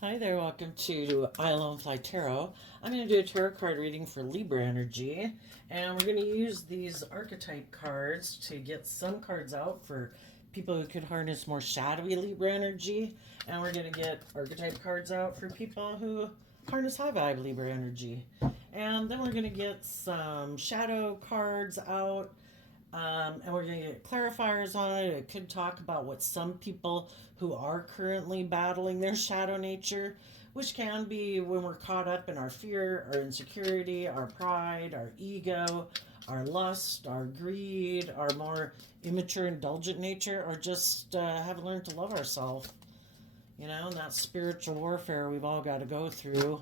Hi there, welcome to I Alone Fly Tarot. I'm going to do a tarot card reading for Libra energy, and we're going to use these archetype cards to get some cards out for people who could harness more shadowy Libra energy, and we're going to get archetype cards out for people who harness high vibe Libra energy. And then we're going to get some shadow cards out, and we're going to get clarifiers on it. It could talk about what some people who are currently battling their shadow nature, which can be when we're caught up in our fear, our insecurity, our pride, our ego, our lust, our greed, our more immature, indulgent nature, or just haven't learned to love ourselves. And that spiritual warfare we've all got to go through,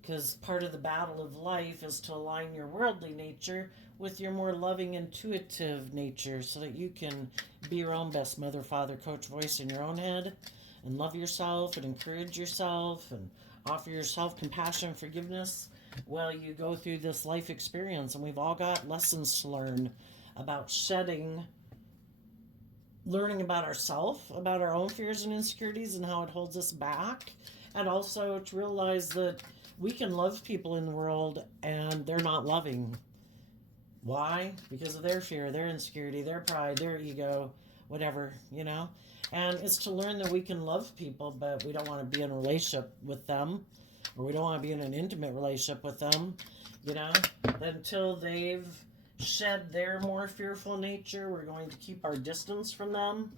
because part of the battle of life is to align your worldly nature with your more loving, intuitive nature so that you can be your own best mother, father, coach, voice in your own head and love yourself and encourage yourself and offer yourself compassion and forgiveness while you go through this life experience. And we've all got lessons to learn about shedding, learning about ourselves, about our own fears and insecurities and how it holds us back, and also to realize that we can love people in the world and they're not loving. Why? Because of their fear, their insecurity, their pride, their ego, whatever. And it's to learn that we can love people, but we don't want to be in a relationship with them, or we don't want to be in an intimate relationship with them, until they've shed their more fearful nature. We're going to keep our distance from them.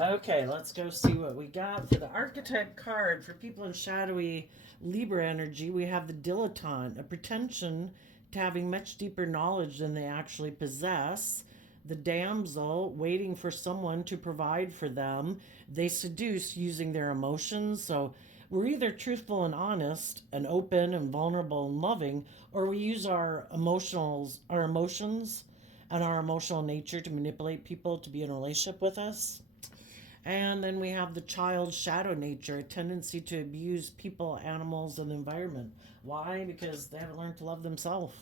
Okay, let's go see what we got for the archetype card for people in shadowy Libra energy. We have the dilettante, a pretension to having much deeper knowledge than they actually possess. The damsel, waiting for someone to provide for them. They seduce using their emotions. So we're either truthful and honest and open and vulnerable and loving, or we use our emotions and our emotional nature to manipulate people to be in a relationship with us. And then we have the child's shadow nature, a tendency to abuse people, animals, and the environment. Why? Because they haven't learned to love themselves.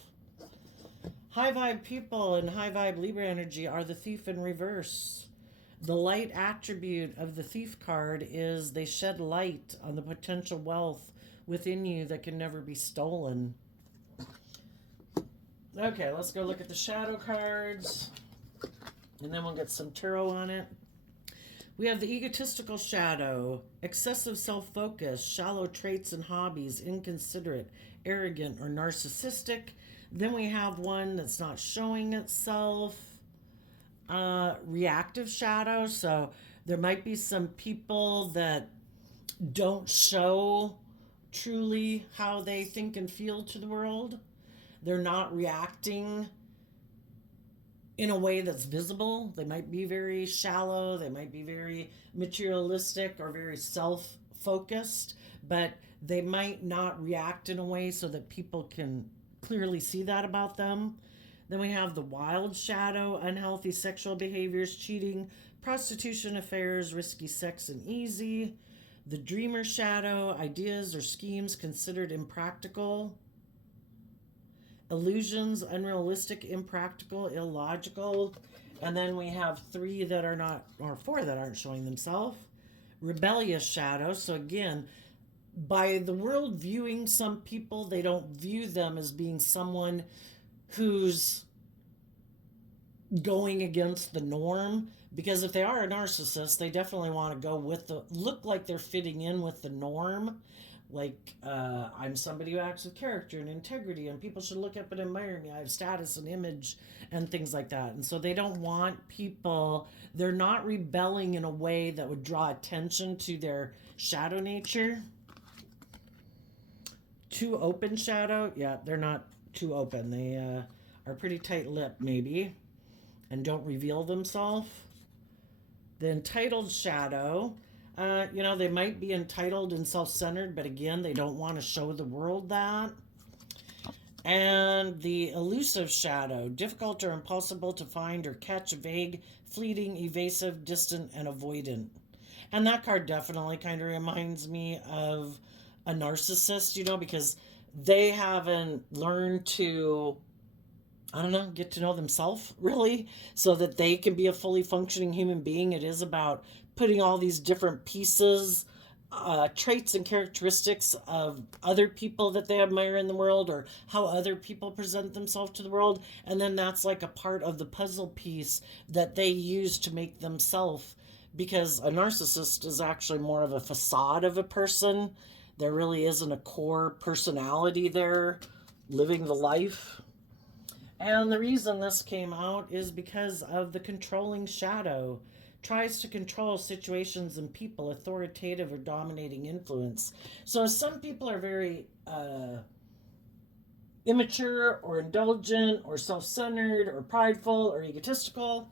High vibe people and high vibe Libra energy are the thief in reverse. The light attribute of the thief card is they shed light on the potential wealth within you that can never be stolen. Okay, let's go look at the shadow cards, and then we'll get some tarot on it. We have the egotistical shadow, excessive self-focus, shallow traits and hobbies, inconsiderate, arrogant, or narcissistic. Then we have one that's not showing itself, reactive shadow. So there might be some people that don't show truly how they think and feel to the world. They're not reacting in a way that's visible. They might be very shallow, they might be very materialistic or very self-focused, but they might not react in a way so that people can clearly see that about them. Then we have the wild shadow, unhealthy sexual behaviors, cheating, prostitution, affairs, risky sex, and easy. The dreamer shadow, ideas or schemes considered impractical, illusions, unrealistic, impractical, illogical. And then we have four that aren't showing themselves. Rebellious shadow. So again, by the world viewing some people, they don't view them as being someone who's going against the norm. Because if they are a narcissist, they definitely want to go look like they're fitting in with the norm. Like, I'm somebody who acts with character and integrity, and people should look up and admire me. I have status and image and things like that. And so they don't want people, they're not rebelling in a way that would draw attention to their shadow nature. Too open shadow. Yeah, they're not too open. They are pretty tight-lipped, maybe, and don't reveal themselves. The entitled shadow. They might be entitled and self-centered, but again, they don't want to show the world that. And the elusive shadow, difficult or impossible to find or catch, vague, fleeting, evasive, distant, and avoidant. And that card definitely kind of reminds me of a narcissist, because they haven't learned to, get to know themselves, really, so that they can be a fully functioning human being. It is about putting all these different pieces traits and characteristics of other people that they admire in the world, or how other people present themselves to the world. And then that's like a part of the puzzle piece that they use to make themselves. Because a narcissist is actually more of a facade of a person. There really isn't a core personality there living the life. And the reason this came out is because of the controlling shadow. Tries to control situations and people, authoritative or dominating influence. So some people are very immature or indulgent or self-centered or prideful or egotistical.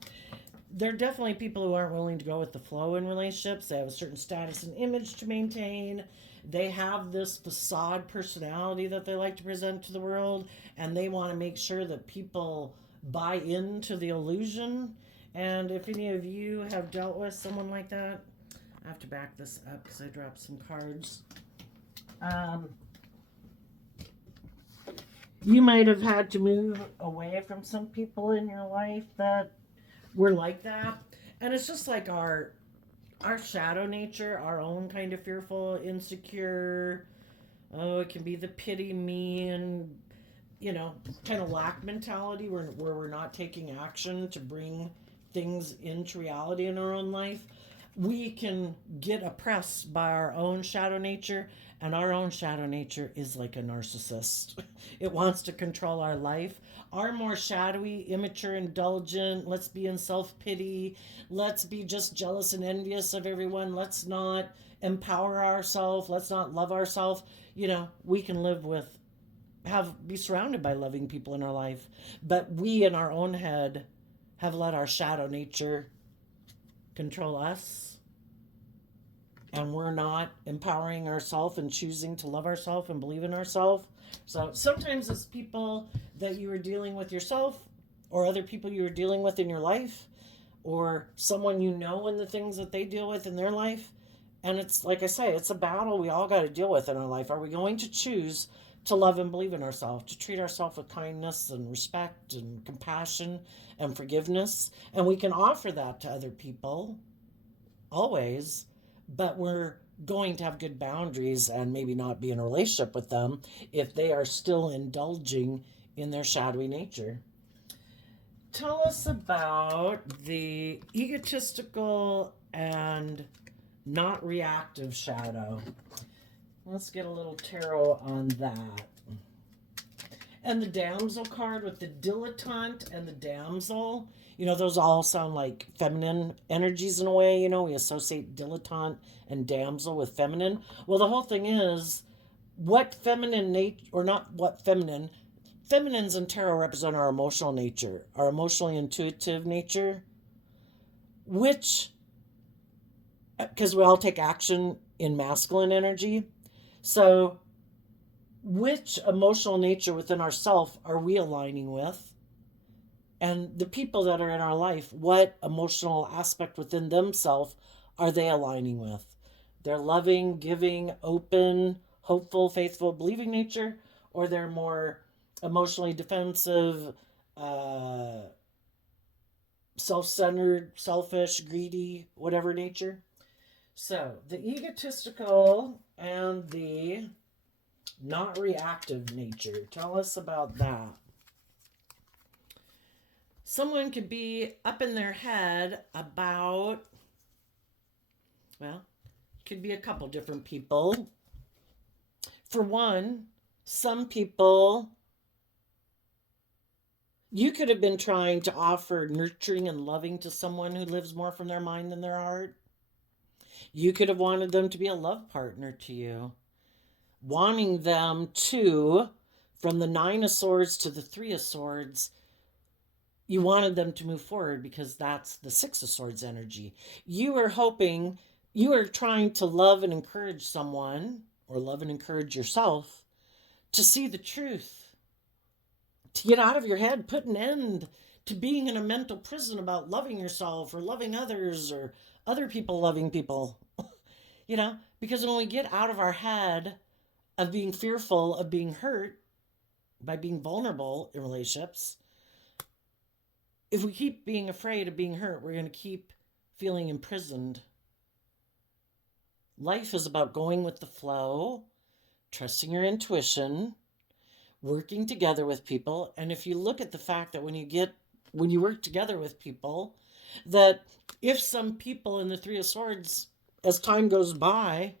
They're definitely people who aren't willing to go with the flow in relationships. They have a certain status and image to maintain. They have this facade personality that they like to present to the world, and they want to make sure that people buy into the illusion. And if any of you have dealt with someone like that, I have to back this up because I dropped some cards. You might have had to move away from some people in your life that were like that. And it's just like our shadow nature, our own kind of fearful, insecure. Oh, it can be the pity me and, kind of lack mentality where we're not taking action to bring things into reality in our own life. We can get oppressed by our own shadow nature, and our own shadow nature is like a narcissist. It wants to control our life. Our more shadowy, immature, indulgent, let's be in self pity, let's be just jealous and envious of everyone, let's not empower ourselves, let's not love ourselves. We can live with, be surrounded by loving people in our life, but we in our own head have let our shadow nature control us, and we're not empowering ourselves and choosing to love ourselves and believe in ourselves. So sometimes it's people that you are dealing with yourself, or other people you are dealing with in your life, or someone and the things that they deal with in their life. And it's like I say, it's a battle we all got to deal with in our life. Are we going to choose to love and believe in ourselves, to treat ourselves with kindness and respect and compassion and forgiveness? And we can offer that to other people always, but we're going to have good boundaries and maybe not be in a relationship with them if they are still indulging in their shadowy nature. Tell us about the egotistical and not reactive shadow. Let's get a little tarot on that. And the damsel card with the dilettante and the damsel, those all sound like feminine energies in a way. We associate dilettante and damsel with feminine. Well, the whole thing is, what feminine nature, or not what feminine, feminines in tarot represent our emotional nature, our emotionally intuitive nature, which, because we all take action in masculine energy. So, which emotional nature within ourself are we aligning with? And the people that are in our life, what emotional aspect within themselves are they aligning with? Their loving, giving, open, hopeful, faithful, believing nature, or their more emotionally defensive, self-centered, selfish, greedy, whatever nature? So, the egotistical and the not reactive nature. Tell us about that. Someone could be up in their head about, well, could be a couple different people. For one, some people, you could have been trying to offer nurturing and loving to someone who lives more from their mind than their heart. You could have wanted them to be a love partner to you. Wanting them to, from the Nine of Swords to the Three of Swords, you wanted them to move forward because that's the Six of Swords energy. You were hoping, you were trying to love and encourage someone, or love and encourage yourself, to see the truth, to get out of your head, put an end to being in a mental prison about loving yourself or loving others or other people loving people. Because when we get out of our head of being fearful of being hurt by being vulnerable in relationships, if we keep being afraid of being hurt, we're going to keep feeling imprisoned. Life is about going with the flow, trusting your intuition, working together with people. And if you look at the fact that when you work together with people, that if some people in the Three of Swords, as time goes by,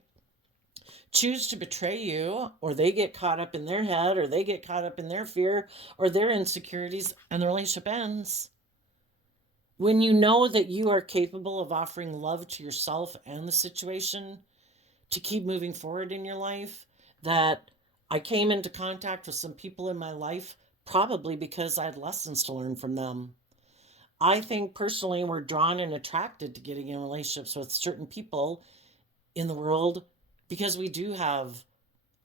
choose to betray you, or they get caught up in their head, or they get caught up in their fear or their insecurities, and the relationship ends, when you know that you are capable of offering love to yourself and the situation to keep moving forward in your life, that I came into contact with some people in my life probably because I had lessons to learn from them. I think personally we're drawn and attracted to getting in relationships with certain people in the world because we do have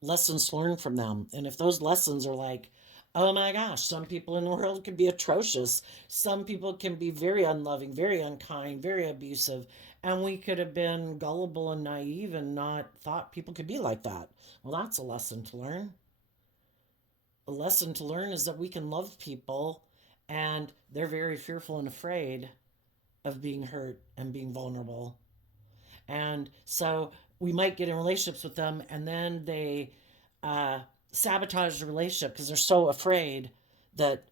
lessons to learn from them. And if those lessons are like, oh my gosh, some people in the world can be atrocious. Some people can be very unloving, very unkind, very abusive. And we could have been gullible and naive and not thought people could be like that. Well, that's a lesson to learn. A lesson to learn is that we can love people and they're very fearful and afraid of being hurt and being vulnerable. And so we might get in relationships with them and then they uh, sabotage the relationship because they're so afraid that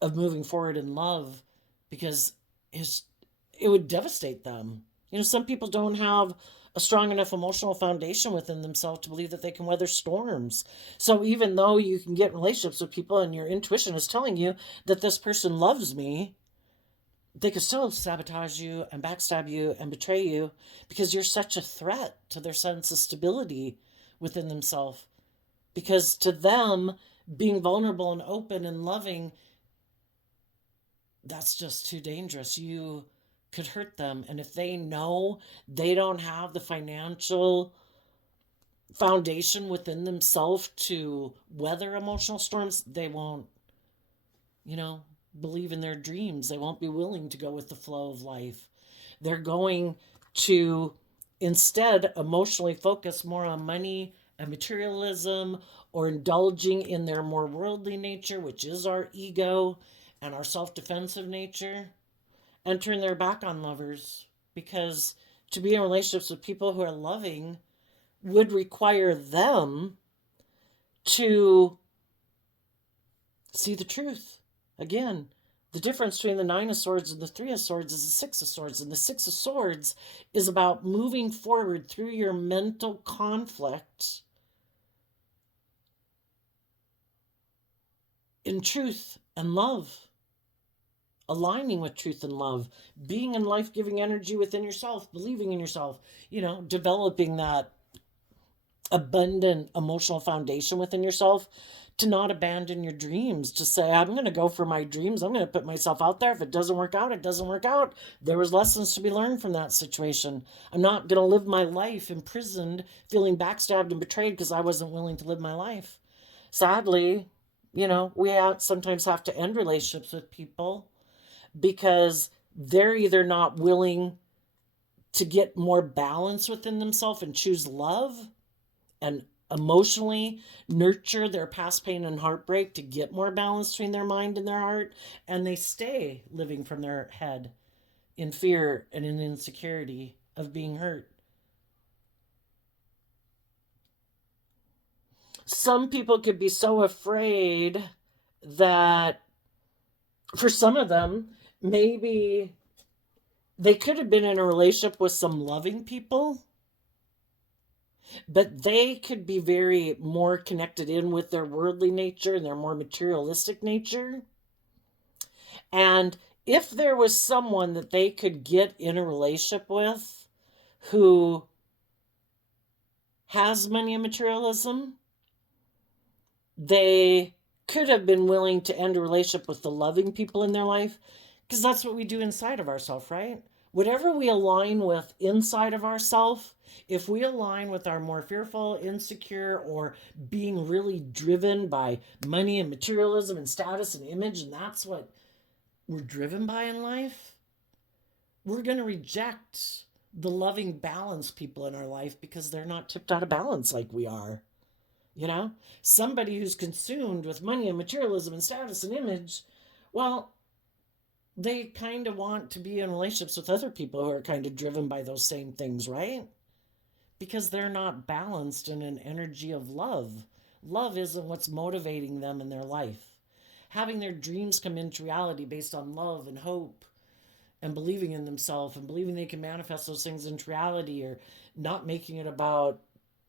of moving forward in love because it would devastate them. You know, some people don't have a strong enough emotional foundation within themselves to believe that they can weather storms. So even though you can get in relationships with people and your intuition is telling you that this person loves me, they could still sabotage you and backstab you and betray you because you're such a threat to their sense of stability within themselves. Because to them, being vulnerable and open and loving, that's just too dangerous. You could hurt them. And if they know they don't have the financial foundation within themselves to weather emotional storms, they won't, you know, believe in their dreams. They won't be willing to go with the flow of life. They're going to instead emotionally focus more on money and materialism or indulging in their more worldly nature, which is our ego and our self-defensive nature, and turn their back on lovers because to be in relationships with people who are loving would require them to see the truth. Again, the difference between the Nine of Swords and the Three of Swords is the Six of Swords. And the Six of Swords is about moving forward through your mental conflict in truth and love. Aligning with truth and love, being in life-giving energy within yourself, believing in yourself, you know, developing that abundant emotional foundation within yourself to not abandon your dreams, to say, I'm going to go for my dreams. I'm going to put myself out there. If it doesn't work out, it doesn't work out. There was lessons to be learned from that situation. I'm not going to live my life imprisoned, feeling backstabbed and betrayed because I wasn't willing to live my life. Sadly, you know, we sometimes have to end relationships with people because they're either not willing to get more balance within themselves and choose love and emotionally nurture their past pain and heartbreak to get more balance between their mind and their heart, and they stay living from their head in fear and in insecurity of being hurt. Some people could be so afraid that for some of them, maybe they could have been in a relationship with some loving people, but they could be very more connected in with their worldly nature and their more materialistic nature. And if there was someone that they could get in a relationship with who has money and materialism, they could have been willing to end a relationship with the loving people in their life, because that's what we do inside of ourselves, right? Whatever we align with inside of ourselves, if we align with our more fearful, insecure, or being really driven by money and materialism and status and image, and that's what we're driven by in life, we're going to reject the loving, balanced people in our life because they're not tipped out of balance like we are. You know, somebody who's consumed with money and materialism and status and image, well, they kind of want to be in relationships with other people who are kind of driven by those same things, right? because they're not balanced in an energy of love. Love isn't what's motivating them in their life. Having their dreams come into reality based on love and hope and believing in themselves and believing they can manifest those things into reality, or not making it about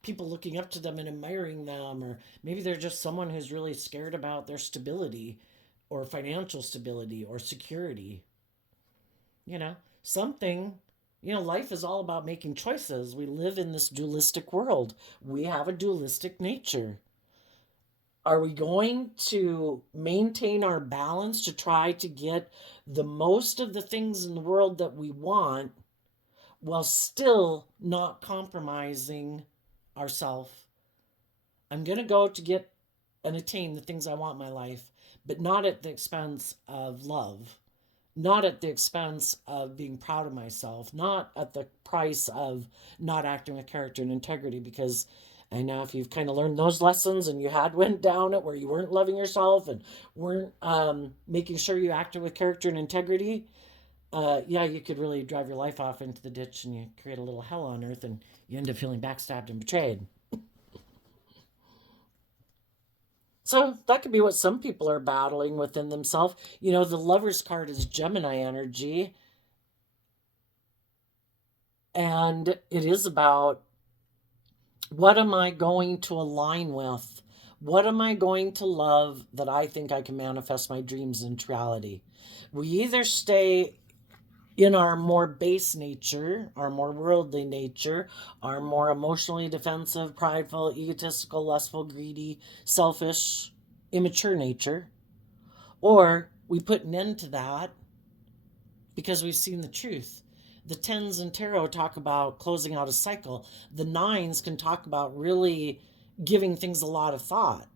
people looking up to them and admiring them, or maybe they're just someone who's really scared about their stability or financial stability or security. You know, something, life is all about making choices. We live in this dualistic world. We have a dualistic nature. Are we going to maintain our balance to try to get the most of the things in the world that we want while still not compromising ourselves? I'm going to go to get and attain the things I want in my life, but not at the expense of love, not at the expense of being proud of myself, not at the price of not acting with character and integrity. Because I know if you've kind of learned those lessons and you had went down it where you weren't loving yourself and weren't making sure you acted with character and integrity, yeah, you could really drive your life off into the ditch and you create a little hell on earth and you end up feeling backstabbed and betrayed. So that could be what some people are battling within themselves. The Lover's card is Gemini energy, and it is about, what am I going to align with? What am I going to love that I think I can manifest my dreams into reality? We either stay in our more base nature, our more worldly nature, our more emotionally defensive, prideful, egotistical, lustful, greedy, selfish, immature nature, or we put an end to that because we've seen the truth. The tens in tarot talk about closing out a cycle. The nines can talk about really giving things a lot of thought.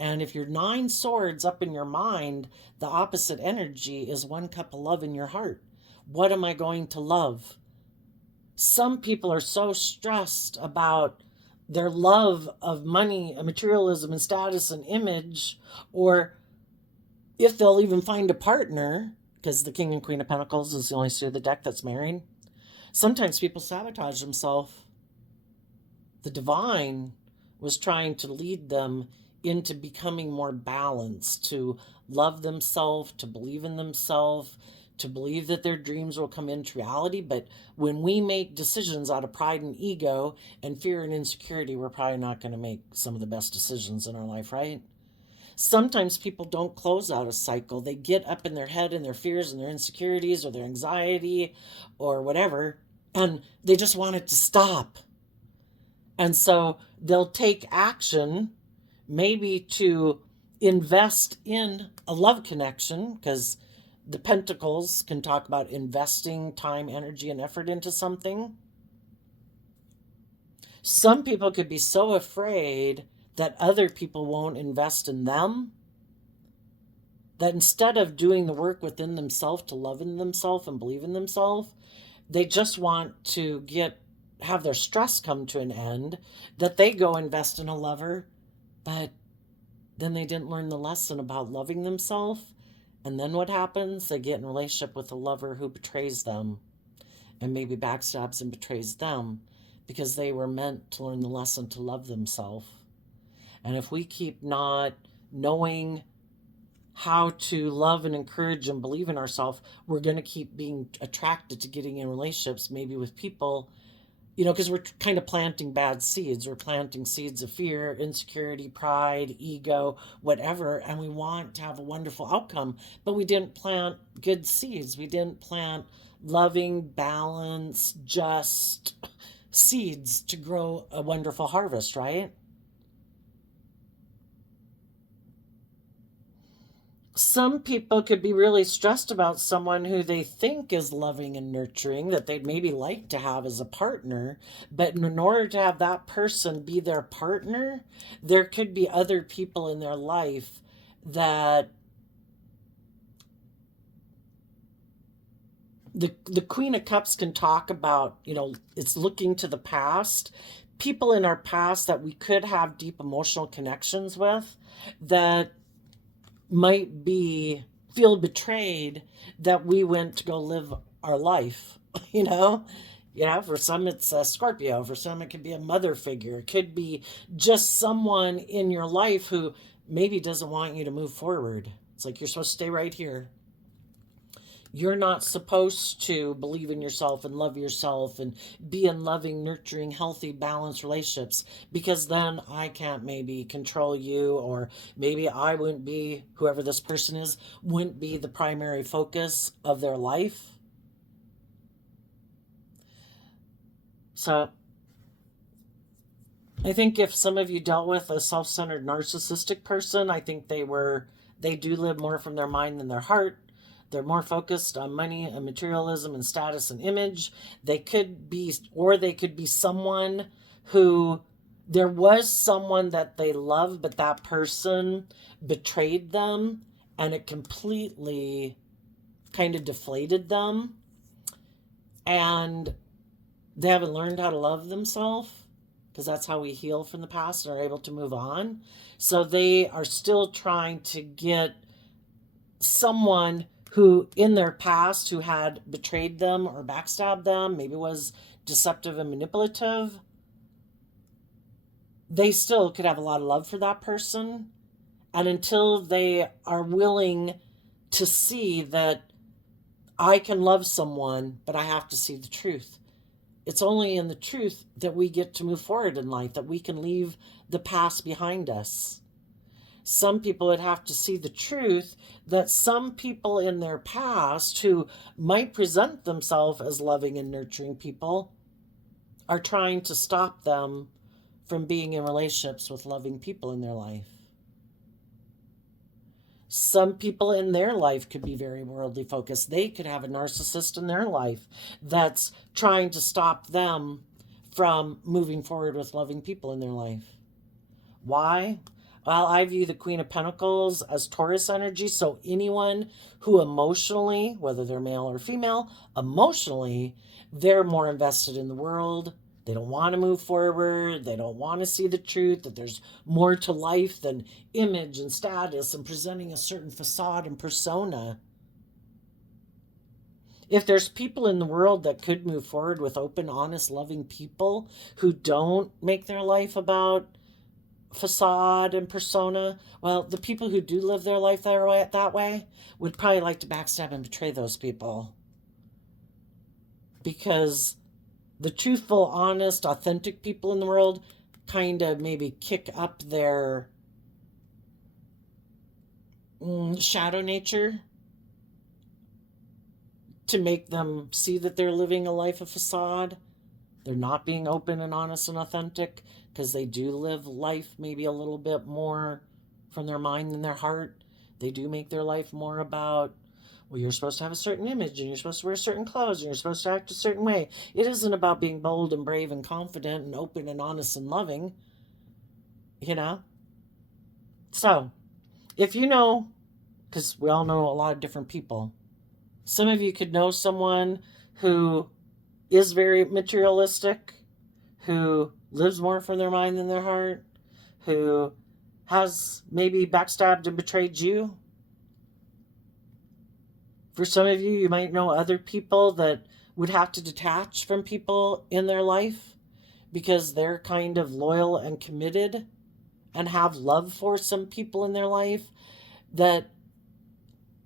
And if you're 9 swords up in your mind, the opposite energy is 1 cup of love in your heart. What am I going to love? Some people are so stressed about their love of money, materialism, and status and image, or if they'll even find a partner, because the King and Queen of Pentacles is the only suit of the deck that's married. Sometimes people sabotage themselves. The divine was trying to lead them into becoming more balanced, to love themselves, to believe in themselves, to believe that their dreams will come into reality. But when we make decisions out of pride and ego and fear and insecurity, we're probably not going to make some of the best decisions in our life, right? Sometimes people don't close out a cycle. They get up in their head and their fears and their insecurities or their anxiety or whatever, and they just want it to stop. And so they'll take action, maybe to invest in a love connection, because the Pentacles can talk about investing time, energy, and effort into something. Some people could be so afraid that other people won't invest in them, that instead of doing the work within themselves to love in themselves and believe in themselves, they just want to have their stress come to an end, that they go invest in a lover, but then they didn't learn the lesson about loving themselves. And then what happens? They get in a relationship with a lover who betrays them and maybe backstabs and betrays them, because they were meant to learn the lesson to love themselves. And if we keep not knowing how to love and encourage and believe in ourselves, we're going to keep being attracted to getting in relationships, maybe with people, because we're kind of planting bad seeds. We're planting seeds of fear, insecurity, pride, ego, whatever, and we want to have a wonderful outcome, but we didn't plant good seeds. We didn't plant loving, balanced, just seeds to grow a wonderful harvest, right? Some people could be really stressed about someone who they think is loving and nurturing, that they'd maybe like to have as a partner. But in order to have that person be their partner, there could be other people in their life that the Queen of Cups can talk about, it's looking to the past. People in our past that we could have deep emotional connections with, that might feel betrayed that we went to go live our life, You know, for some it's a Scorpio. For some it could be a mother figure. It could be just someone in your life who maybe doesn't want you to move forward. It's like you're supposed to stay right here. You're not supposed to believe in yourself and love yourself and be in loving, nurturing, healthy, balanced relationships because then I can't maybe control you, or maybe I wouldn't be, whoever this person is, wouldn't be the primary focus of their life. So I think if some of you dealt with a self-centered narcissistic person, I think they do live more from their mind than their heart. They're more focused on money and materialism and status and image. They could be, or they could be someone who there was someone that they loved, but that person betrayed them and it completely kind of deflated them. And they haven't learned how to love themselves because that's how we heal from the past and are able to move on. So they are still trying to get someone who in their past who had betrayed them or backstabbed them, maybe was deceptive and manipulative. They still could have a lot of love for that person. And until they are willing to see that I can love someone, but I have to see the truth. It's only in the truth that we get to move forward in life, that we can leave the past behind us. Some people would have to see the truth that some people in their past who might present themselves as loving and nurturing people are trying to stop them from being in relationships with loving people in their life. Some people in their life could be very worldly focused. They could have a narcissist in their life that's trying to stop them from moving forward with loving people in their life. Why? Well, I view the Queen of Pentacles as Taurus energy. So anyone who emotionally, whether they're male or female, emotionally, they're more invested in the world. They don't want to move forward. They don't want to see the truth, that there's more to life than image and status and presenting a certain facade and persona. If there's people in the world that could move forward with open, honest, loving people who don't make their life about facade and persona, well, the people who do live their life that way would probably like to backstab and betray those people. Because the truthful, honest, authentic people in the world kind of maybe kick up their shadow nature to make them see that they're living a life of facade. They're not being open and honest and authentic because they do live life maybe a little bit more from their mind than their heart. They do make their life more about, well, you're supposed to have a certain image and you're supposed to wear certain clothes and you're supposed to act a certain way. It isn't about being bold and brave and confident and open and honest and loving, you know? So, if you know, because we all know a lot of different people, some of you could know someone who is very materialistic, who lives more from their mind than their heart, who has maybe backstabbed and betrayed you. For some of you, you might know other people that would have to detach from people in their life because they're kind of loyal and committed and have love for some people in their life that,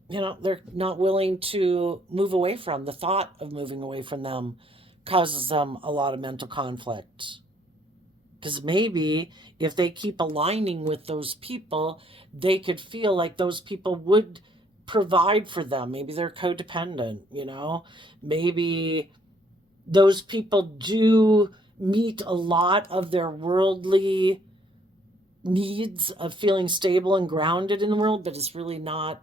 you know, they're not willing to move away from. The thought of moving away from them causes them a lot of mental conflict. Because maybe if they keep aligning with those people, they could feel like those people would provide for them. Maybe they're codependent, you know? Maybe those people do meet a lot of their worldly needs of feeling stable and grounded in the world, but it's really not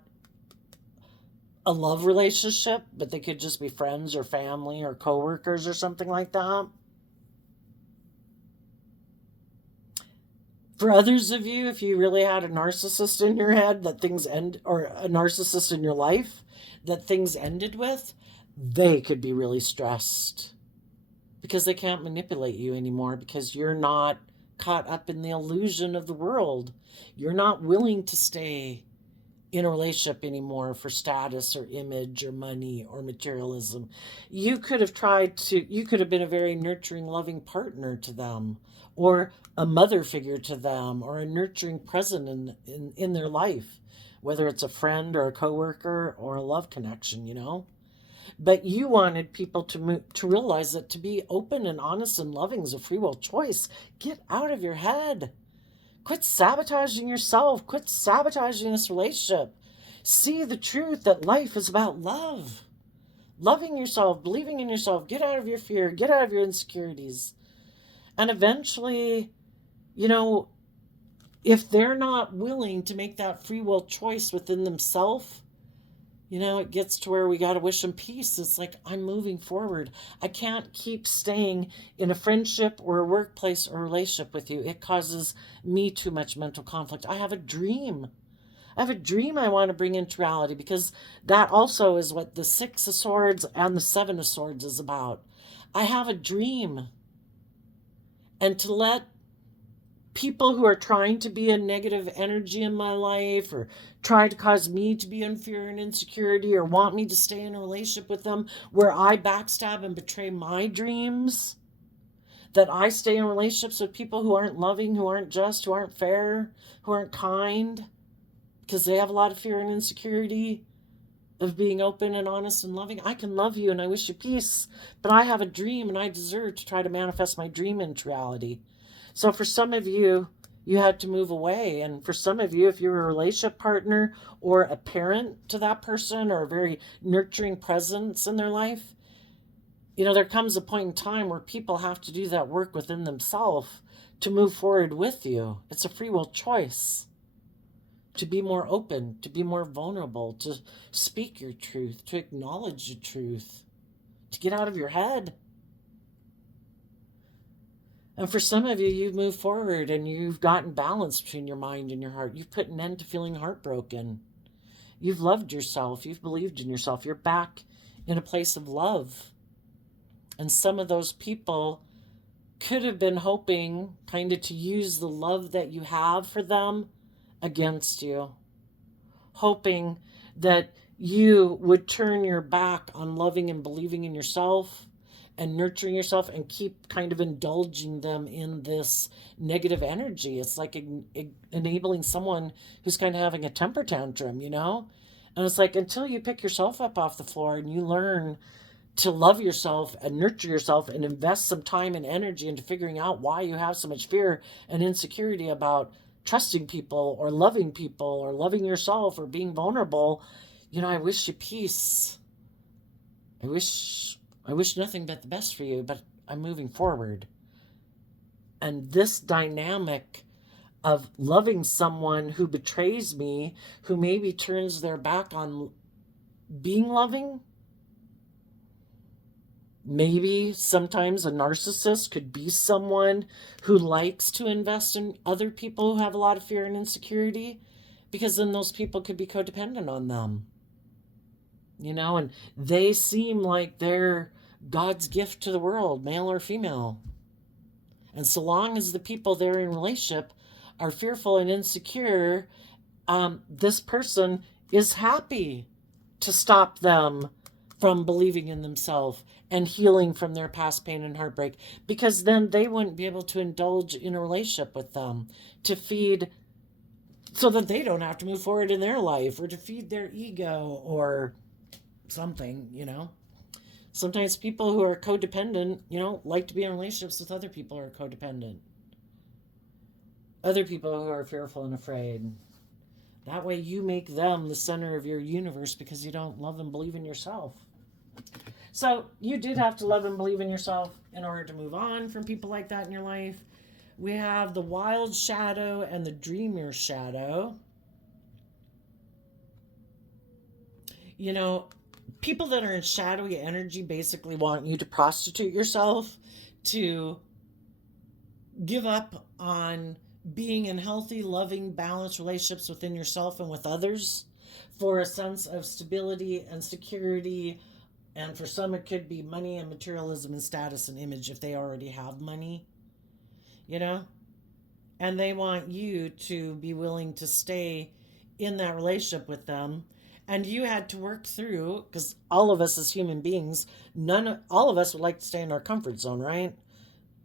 a love relationship, but they could just be friends or family or coworkers or something like that. For others of you, if you really had a narcissist in your head that things end, or a narcissist in your life that things ended with, they could be really stressed because they can't manipulate you anymore because you're not caught up in the illusion of the world. You're not willing to stay in a relationship anymore for status or image or money or materialism. You could have you could have been a very nurturing, loving partner to them, or a mother figure to them, or a nurturing present in their life, whether it's a friend or a coworker or a love connection, you know? But you wanted people to realize that to be open and honest and loving is a free will choice. Get out of your head. Quit sabotaging yourself. Quit sabotaging this relationship. See the truth that life is about love. Loving yourself, believing in yourself. Get out of your fear. Get out of your insecurities. And eventually, you know, if they're not willing to make that free will choice within themselves, you know, it gets to where we got to wish them peace. It's like, I'm moving forward. I can't keep staying in a friendship or a workplace or relationship with you. It causes me too much mental conflict. I have a dream. I have a dream I want to bring into reality, because that also is what the Six of Swords and the Seven of Swords is about. I have a dream. And to let people who are trying to be a negative energy in my life, or try to cause me to be in fear and insecurity, or want me to stay in a relationship with them where I backstab and betray my dreams, that I stay in relationships with people who aren't loving, who aren't just, who aren't fair, who aren't kind, because they have a lot of fear and insecurity of being open and honest and loving. I can love you and I wish you peace, but I have a dream and I deserve to try to manifest my dream into reality. So for some of you, you had to move away. And for some of you, if you're a relationship partner or a parent to that person, or a very nurturing presence in their life, you know, there comes a point in time where people have to do that work within themselves to move forward with you. It's a free will choice to be more open, to be more vulnerable, to speak your truth, to acknowledge the truth, to get out of your head. And for some of you, you've moved forward and you've gotten balance between your mind and your heart. You've put an end to feeling heartbroken. You've loved yourself. You've believed in yourself. You're back in a place of love. And some of those people could have been hoping kind of to use the love that you have for them against you. Hoping that you would turn your back on loving and believing in yourself and nurturing yourself, and keep kind of indulging them in this negative energy. It's like enabling someone who's kind of having a temper tantrum, you know? And it's like, until you pick yourself up off the floor and you learn to love yourself and nurture yourself and invest some time and energy into figuring out why you have so much fear and insecurity about trusting people or loving yourself or being vulnerable, you know, I wish you peace. I wish nothing but the best for you, but I'm moving forward. And this dynamic of loving someone who betrays me, who maybe turns their back on being loving, maybe sometimes a narcissist could be someone who likes to invest in other people who have a lot of fear and insecurity, because then those people could be codependent on them. You know, and they seem like they're God's gift to the world, male or female. And so long as the people they're in relationship are fearful and insecure, this person is happy to stop them from believing in themselves and healing from their past pain and heartbreak, because then they wouldn't be able to indulge in a relationship with them to feed, so that they don't have to move forward in their life, or to feed their ego or something, you know. Sometimes people who are codependent, you know, like to be in relationships with other people who are codependent. Other people who are fearful and afraid. That way you make them the center of your universe, because you don't love and believe in yourself. So you did have to love and believe in yourself in order to move on from people like that in your life. We have the wild shadow and the dreamer shadow. You know, people that are in shadowy energy basically want you to prostitute yourself, to give up on being in healthy, loving, balanced relationships within yourself and with others for a sense of stability and security. And for some, it could be money and materialism and status and image if they already have money, you know? And they want you to be willing to stay in that relationship with them, and you had to work through, because all of us as human beings, all of us would like to stay in our comfort zone, right?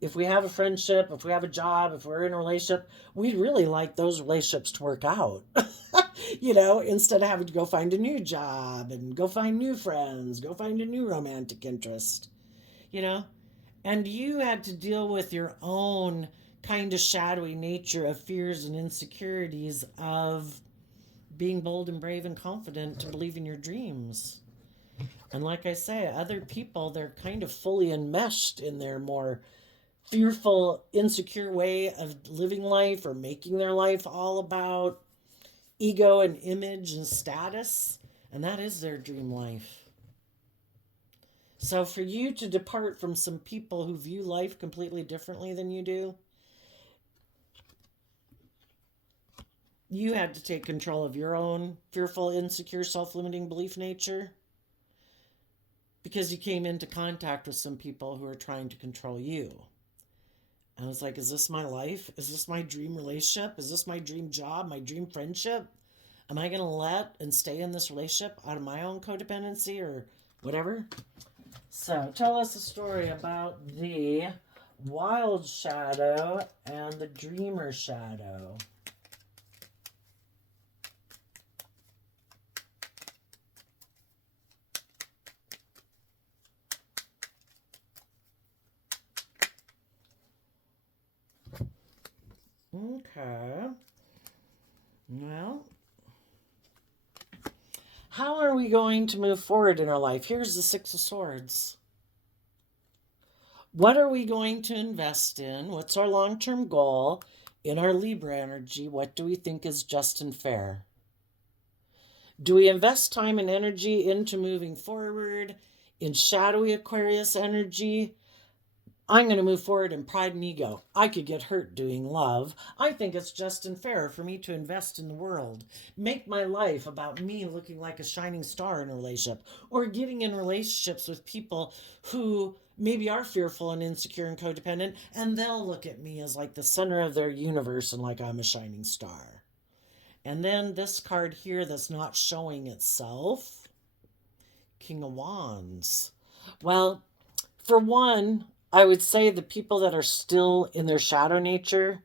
If we have a friendship, if we have a job, if we're in a relationship, we'd really like those relationships to work out. Instead of having to go find a new job and go find new friends, go find a new romantic interest, you know? And you had to deal with your own kind of shadowy nature of fears and insecurities of being bold and brave and confident to believe in your dreams. And like I say, other people, they're kind of fully enmeshed in their more fearful, insecure way of living life or making their life all about ego and image and status. And that is their dream life. So for you to depart from some people who view life completely differently than you do, you had to take control of your own fearful, insecure, self-limiting belief nature, because you came into contact with some people who are trying to control you. And it's like, is this my life? Is this my dream relationship? Is this my dream job, my dream friendship? Am I going to let and stay in this relationship out of my own codependency or whatever? So tell us a story about the wild shadow and the dreamer shadow. Okay. Well, how are we going to move forward in our life? Here's the Six of Swords. What are we going to invest in? What's our long-term goal in our Libra energy? What do we think is just and fair? Do we invest time and energy into moving forward in shadowy Aquarius energy? I'm going to move forward in pride and ego. I could get hurt doing love. I think it's just and fair for me to invest in the world. Make my life about me looking like a shining star in a relationship, or getting in relationships with people who maybe are fearful and insecure and codependent, and they'll look at me as like the center of their universe and like I'm a shining star. And then this card here that's not showing itself, King of Wands. Well, for one, I would say the people that are still in their shadow nature,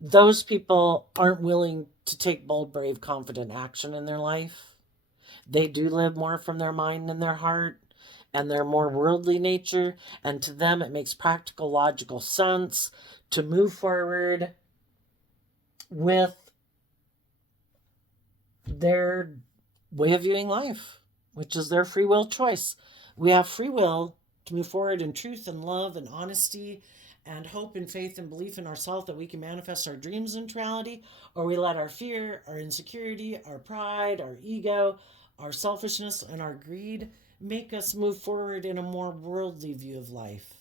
those people aren't willing to take bold, brave, confident action in their life. They do live more from their mind and their heart and their more worldly nature. And to them, it makes practical, logical sense to move forward with their way of viewing life, which is their free will choice. We have free will to move forward in truth and love and honesty and hope and faith and belief in ourselves that we can manifest our dreams into reality, or we let our fear, our insecurity, our pride, our ego, our selfishness, and our greed make us move forward in a more worldly view of life,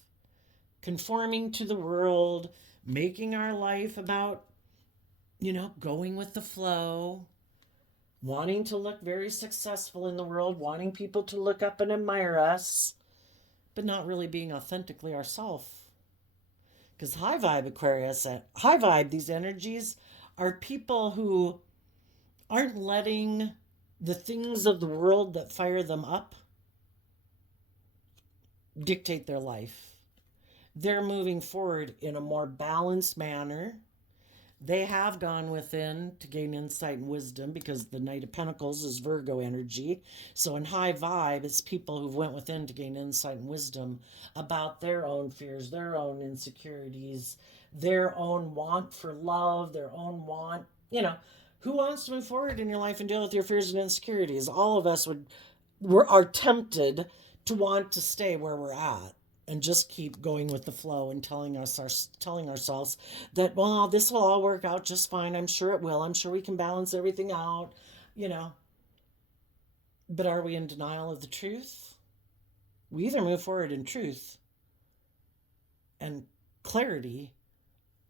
conforming to the world, making our life about, going with the flow, wanting to look very successful in the world, wanting people to look up and admire us, but not really being authentically ourselves. Because high vibe Aquarius, high vibe, these energies are people who aren't letting the things of the world that fire them up dictate their life. They're moving forward in a more balanced manner. They have gone within to gain insight and wisdom, because the Knight of Pentacles is Virgo energy. So in high vibe, it's people who went within to gain insight and wisdom about their own fears, their own insecurities, their own want for love, their own want, who wants to move forward in your life and deal with your fears and insecurities? All of us are tempted to want to stay where we're at and just keep going with the flow and telling ourselves that, well, this will all work out just fine. I'm sure it will. I'm sure we can balance everything out, But are we in denial of the truth? We either move forward in truth and clarity,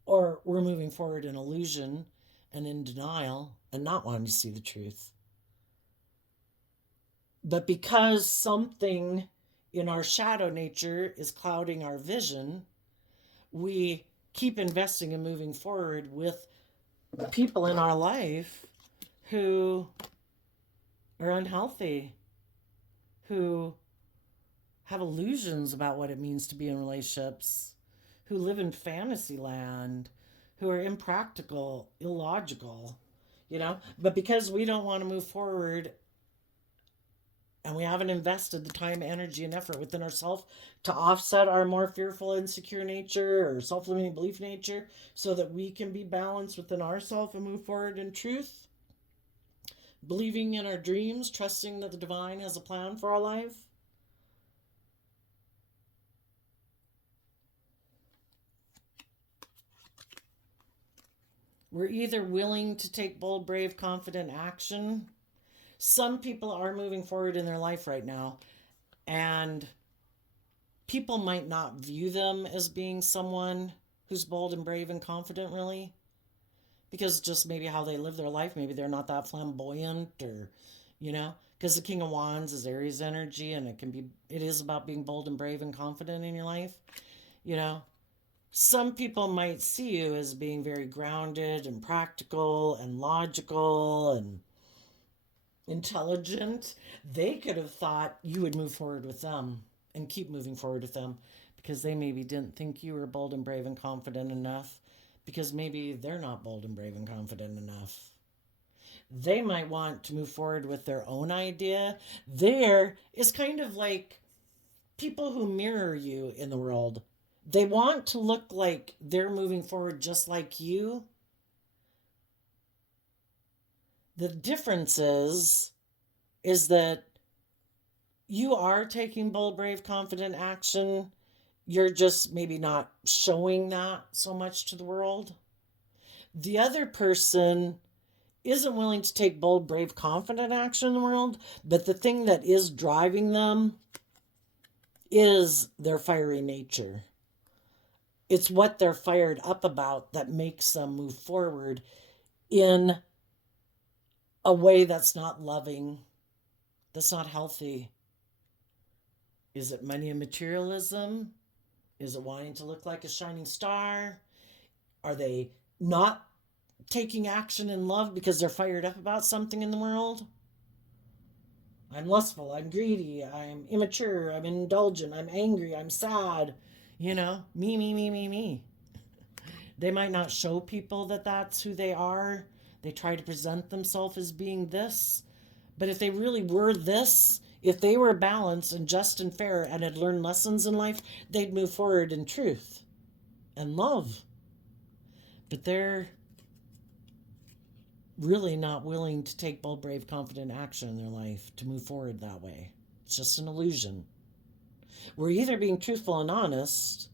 or we're moving forward in illusion and in denial and not wanting to see the truth. But because something in our shadow nature is clouding our vision, we keep investing and moving forward with people in our life who are unhealthy, who have illusions about what it means to be in relationships, who live in fantasy land, who are impractical, illogical, you know? But because we don't want to move forward and we haven't invested the time, energy, and effort within ourselves to offset our more fearful, insecure nature or self limiting belief nature so that we can be balanced within ourselves and move forward in truth, believing in our dreams, trusting that the divine has a plan for our life. We're either willing to take bold, brave, confident action. Some people are moving forward in their life right now, and people might not view them as being someone who's bold and brave and confident, really, because just maybe how they live their life, maybe they're not that flamboyant, or, you know, because the King of Wands is Aries energy, and it is about being bold and brave and confident in your life, you know. Some people might see you as being very grounded and practical and logical and intelligent. They could have thought you would move forward with them and keep moving forward with them because they maybe didn't think you were bold and brave and confident enough, because maybe they're not bold and brave and confident enough. They might want to move forward with their own idea. There is kind of like people who mirror you in the world. They want to look like they're moving forward just like you. The difference is that you are taking bold, brave, confident action. You're just maybe not showing that so much to the world. The other person isn't willing to take bold, brave, confident action in the world, but the thing that is driving them is their fiery nature. It's what they're fired up about that makes them move forward in a way that's not loving, that's not healthy. Is it money and materialism? Is it wanting to look like a shining star? Are they not taking action in love because they're fired up about something in the world? I'm lustful, I'm greedy, I'm immature, I'm indulgent, I'm angry, I'm sad. You know, me. They might not show people that that's who they are. They try to present themselves as being this. But if they really were this, if they were balanced and just and fair and had learned lessons in life, they'd move forward in truth and love. But they're really not willing to take bold, brave, confident action in their life to move forward that way. It's just an illusion. We're either being truthful and honest,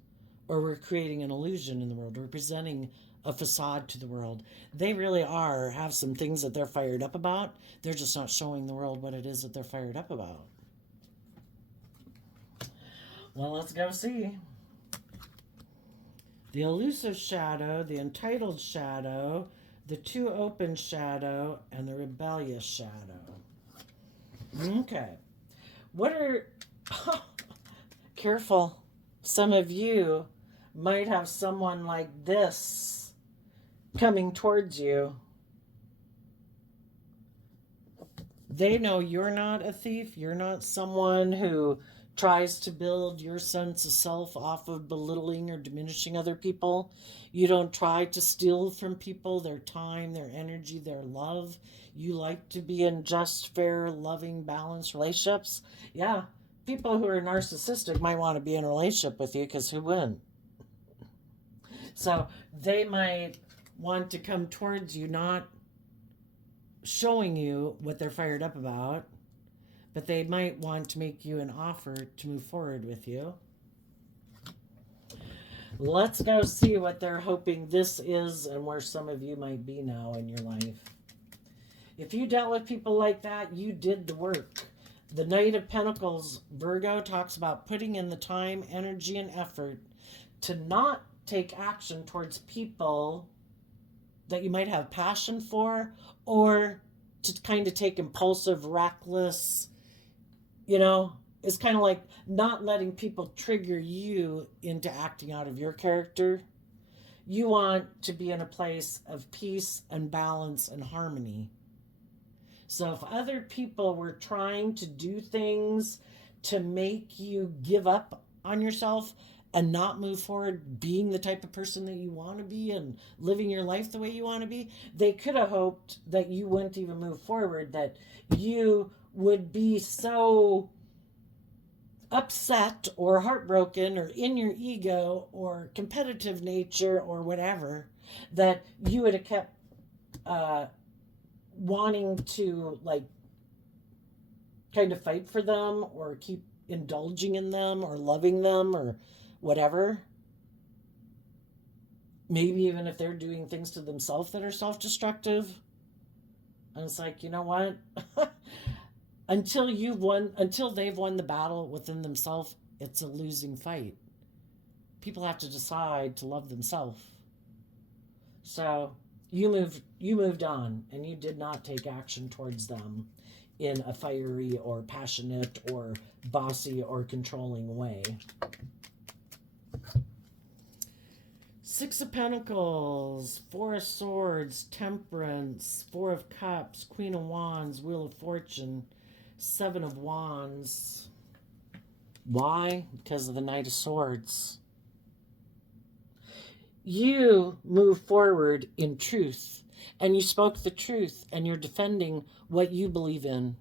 or we're creating an illusion in the world. We're presenting a facade to the world. They really have some things that they're fired up about. They're just not showing the world what it is that they're fired up about. Well, let's go see. The elusive shadow, the entitled shadow, the too open shadow, and the rebellious shadow. Okay. What are... Careful. Some of you might have someone like this coming towards you. They know you're not a thief. You're not someone who tries to build your sense of self off of belittling or diminishing other people. You don't try to steal from people their time, their energy, their love. You like to be in just, fair, loving, balanced relationships. Yeah, people who are narcissistic might want to be in a relationship with you, because who wouldn't? So they might want to come towards you, not showing you what they're fired up about, but they might want to make you an offer to move forward with you. Let's go see what they're hoping this is and where some of you might be now in your life. If you dealt with people like that, you did the work. The Knight of Pentacles, Virgo, talks about putting in the time, energy, and effort to not take action towards people that you might have passion for, or to kind of take impulsive, reckless, it's kind of like not letting people trigger you into acting out of your character. You want to be in a place of peace and balance and harmony. So if other people were trying to do things to make you give up on yourself and not move forward being the type of person that you want to be and living your life the way you want to be, they could have hoped that you wouldn't even move forward, that you would be so upset or heartbroken or in your ego or competitive nature or whatever, that you would have kept wanting to like kind of fight for them or keep indulging in them or loving them or whatever. Maybe even if they're doing things to themselves that are self-destructive. And it's like, you know what? until they've won the battle within themselves, it's a losing fight. People have to decide to love themselves. So you moved on, and you did not take action towards them in a fiery or passionate or bossy or controlling way. Six of Pentacles, Four of Swords, Temperance, Four of Cups, Queen of Wands, Wheel of Fortune, Seven of Wands. Why? Because of the Knight of Swords. You move forward in truth, and you spoke the truth, and you're defending what you believe in.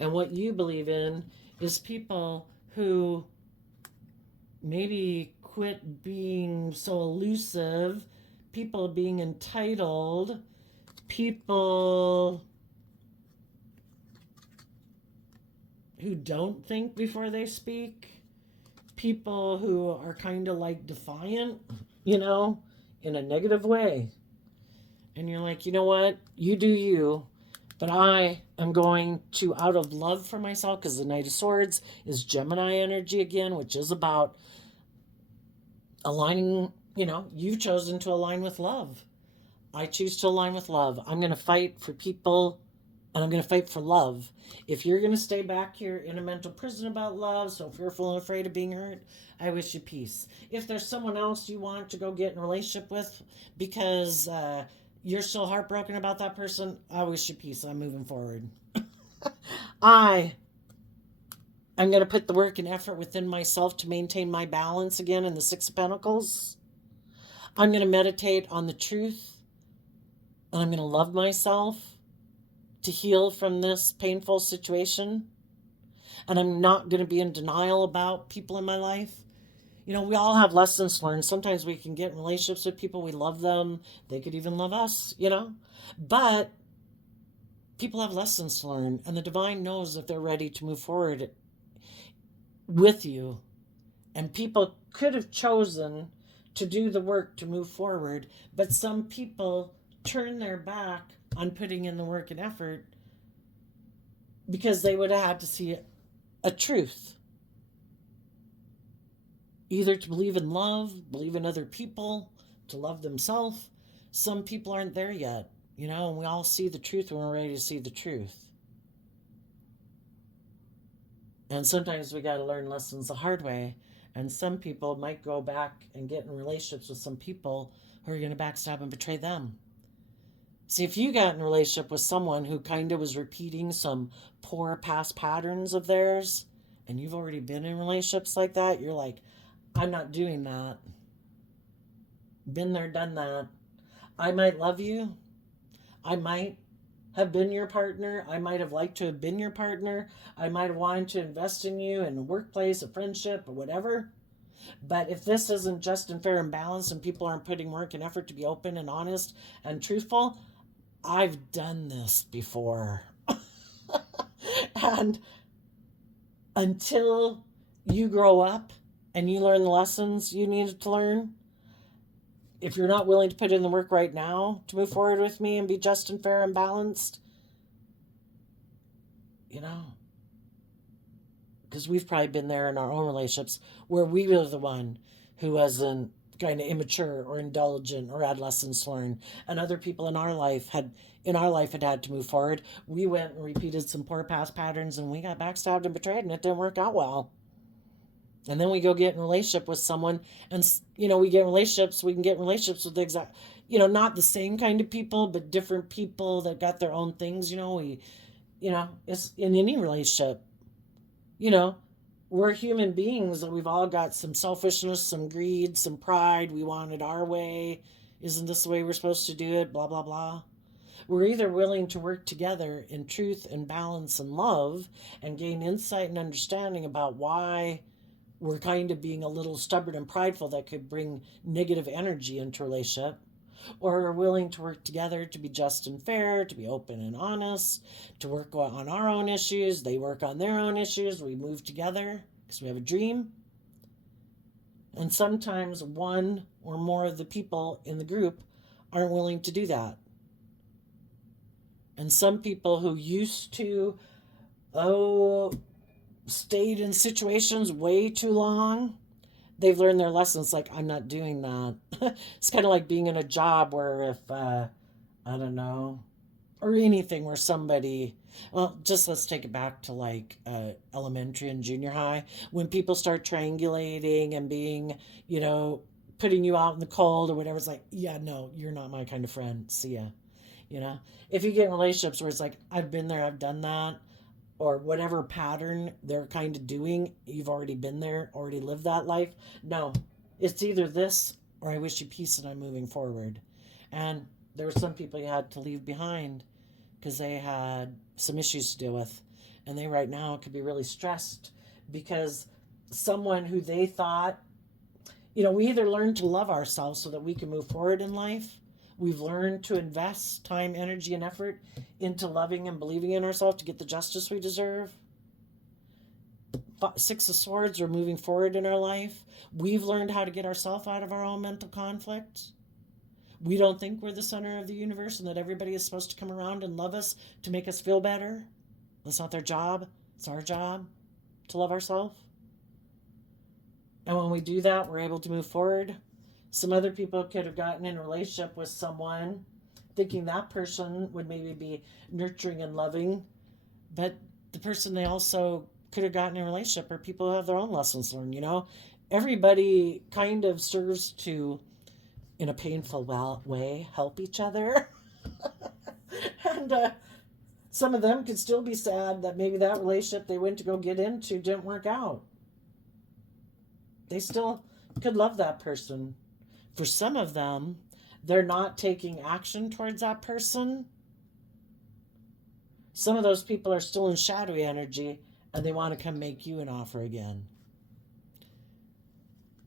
And what you believe in is people who maybe quit being so elusive, people being entitled, people who don't think before they speak, people who are kind of like defiant, in a negative way. And you're like, you know what? You do you, but I am going to, out of love for myself, because the Knight of Swords is Gemini energy again, which is about aligning, you've chosen to align with love. I choose to align with love. I'm going to fight for people, and I'm going to fight for love. If you're going to stay back here in a mental prison about love, so fearful and afraid of being hurt, I wish you peace. If there's someone else you want to go get in a relationship with because you're still heartbroken about that person, I wish you peace. I'm moving forward. I'm going to put the work and effort within myself to maintain my balance again in the Six of Pentacles. I'm going to meditate on the truth, and I'm going to love myself to heal from this painful situation. And I'm not going to be in denial about people in my life. We all have lessons learned. Sometimes we can get in relationships with people, we love them, they could even love us, But people have lessons to learn, and the divine knows if they're ready to move forward with you. And people could have chosen to do the work to move forward, but some people turn their back on putting in the work and effort because they would have had to see a truth. Either to believe in love, believe in other people, to love themselves. Some people aren't there yet, and we all see the truth when we're ready to see the truth. And sometimes we got to learn lessons the hard way. And some people might go back and get in relationships with some people who are going to backstab and betray them. See, if you got in a relationship with someone who kind of was repeating some poor past patterns of theirs, and you've already been in relationships like that, you're like, I'm not doing that. Been there, done that. I might love you. I might have been your partner. I might have liked to have been your partner. I might have wanted to invest in you in a workplace, a friendship, or whatever. But if this isn't just and fair and balanced and people aren't putting work and effort to be open and honest and truthful, I've done this before. And until you grow up and you learn the lessons you needed to learn, if you're not willing to put in the work right now to move forward with me and be just and fair and balanced, because we've probably been there in our own relationships where we were the one who wasn't kind of immature or indulgent or had lessons to learn, and other people in our life had to move forward. We went and repeated some poor past patterns, and we got backstabbed and betrayed, and it didn't work out well. And then we go get in a relationship with someone, and we can get in relationships with not the same kind of people, but different people that got their own things. It's in any relationship, you know, we're human beings and we've all got some selfishness, some greed, some pride. We want it our way. Isn't this the way we're supposed to do it? Blah, blah, blah. We're either willing to work together in truth and balance and love and gain insight and understanding about why we're kind of being a little stubborn and prideful that could bring negative energy into a relationship, or we're willing to work together to be just and fair, to be open and honest, to work on our own issues, they work on their own issues, we move together because we have a dream. And sometimes one or more of the people in the group aren't willing to do that. And some people who used to, stayed in situations way too long, they've learned their lessons. Like, I'm not doing that. It's kind of like being in a job where if, I don't know, or anything where somebody, well, just let's take it back to like elementary and junior high. When people start triangulating and being, putting you out in the cold or whatever, it's like, yeah, no, you're not my kind of friend. See ya. If you get in relationships where it's like, I've been there, I've done that, or whatever pattern they're kind of doing, you've already been there, already lived that life. No, it's either this or I wish you peace and I'm moving forward. And there were some people you had to leave behind because they had some issues to deal with. And they right now could be really stressed because someone who they thought, we either learn to love ourselves so that we can move forward in life. We've learned to invest time, energy, and effort into loving and believing in ourselves to get the justice we deserve. Six of Swords, we're moving forward in our life. We've learned how to get ourselves out of our own mental conflict. We don't think we're the center of the universe and that everybody is supposed to come around and love us to make us feel better. That's not their job. It's our job to love ourselves. And when we do that, we're able to move forward. Some other people could have gotten in a relationship with someone thinking that person would maybe be nurturing and loving, but the person they also could have gotten in a relationship are people who have their own lessons learned, Everybody kind of serves to, in a painful way, help each other. And some of them could still be sad that maybe that relationship they went to go get into didn't work out. They still could love that person. For some of them, they're not taking action towards that person. Some of those people are still in shadowy energy and they want to come make you an offer again.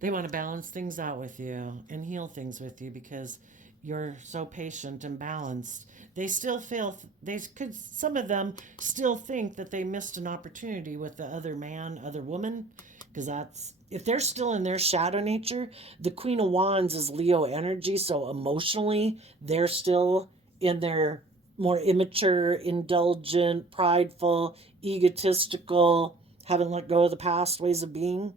They want to balance things out with you and heal things with you because you're so patient and balanced. They still feel, some of them still think that they missed an opportunity with the other man, other woman, because if they're still in their shadow nature, the Queen of Wands is Leo energy, so emotionally they're still in their more immature, indulgent, prideful, egotistical, haven't let go of the past ways of being.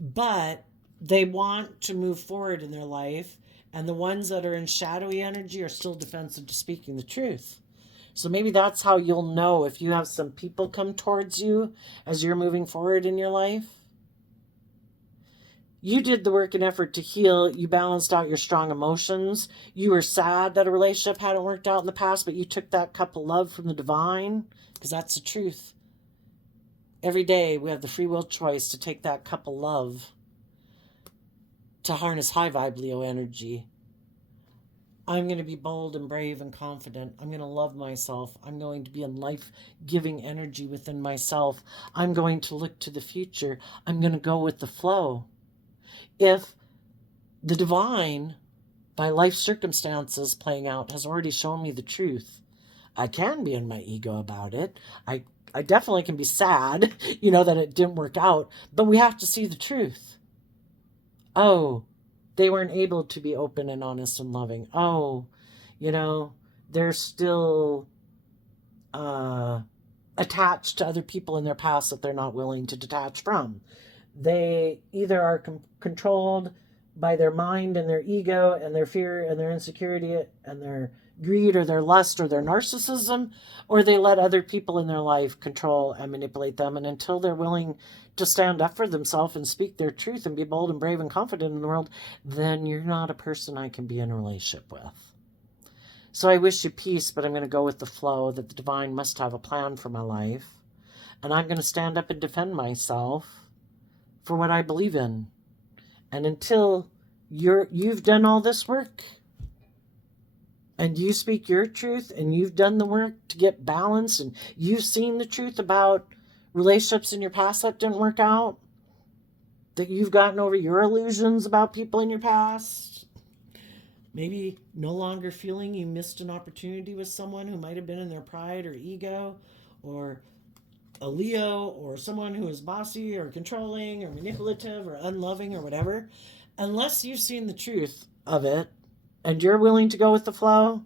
But they want to move forward in their life, and the ones that are in shadowy energy are still defensive to speaking the truth. So maybe that's how you'll know if you have some people come towards you as you're moving forward in your life. You did the work and effort to heal. You balanced out your strong emotions. You were sad that a relationship hadn't worked out in the past, but you took that cup of love from the divine, because that's the truth. Every day we have the free will choice to take that cup of love to harness high vibe Leo energy. I'm going to be bold and brave and confident. I'm going to love myself. I'm going to be in life-giving energy within myself. I'm going to look to the future. I'm going to go with the flow. If the divine, by life circumstances playing out, has already shown me the truth, I can be in my ego about it. I definitely can be sad, that it didn't work out, but we have to see the truth. Oh, they weren't able to be open and honest and loving. Oh, they're still attached to other people in their past that they're not willing to detach from. They either are controlled by their mind and their ego and their fear and their insecurity and their greed or their lust or their narcissism, or they let other people in their life control and manipulate them. And until they're willing to stand up for themselves and speak their truth and be bold and brave and confident in the world, then you're not a person I can be in a relationship with. So I wish you peace, but I'm going to go with the flow that the divine must have a plan for my life. And I'm going to stand up and defend myself for what I believe in. And until you've done all this work and you speak your truth and you've done the work to get balance and you've seen the truth about relationships in your past that didn't work out, that you've gotten over your illusions about people in your past, maybe no longer feeling you missed an opportunity with someone who might have been in their pride or ego, or a Leo, or someone who is bossy or controlling or manipulative or unloving or whatever, unless you've seen the truth of it and you're willing to go with the flow,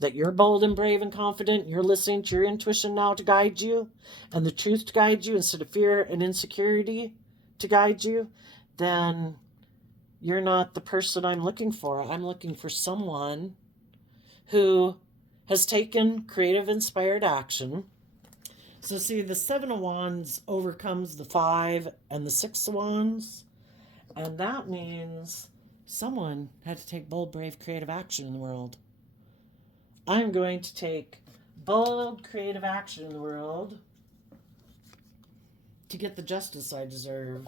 that you're bold and brave and confident, you're listening to your intuition now to guide you and the truth to guide you instead of fear and insecurity to guide you, then you're not the person I'm looking for. I'm looking for someone who has taken creative, inspired action. So see, the 7 of Wands overcomes the 5 and the 6 of Wands. And that means someone had to take bold, brave, creative action in the world. I'm going to take bold, creative action in the world to get the justice I deserve.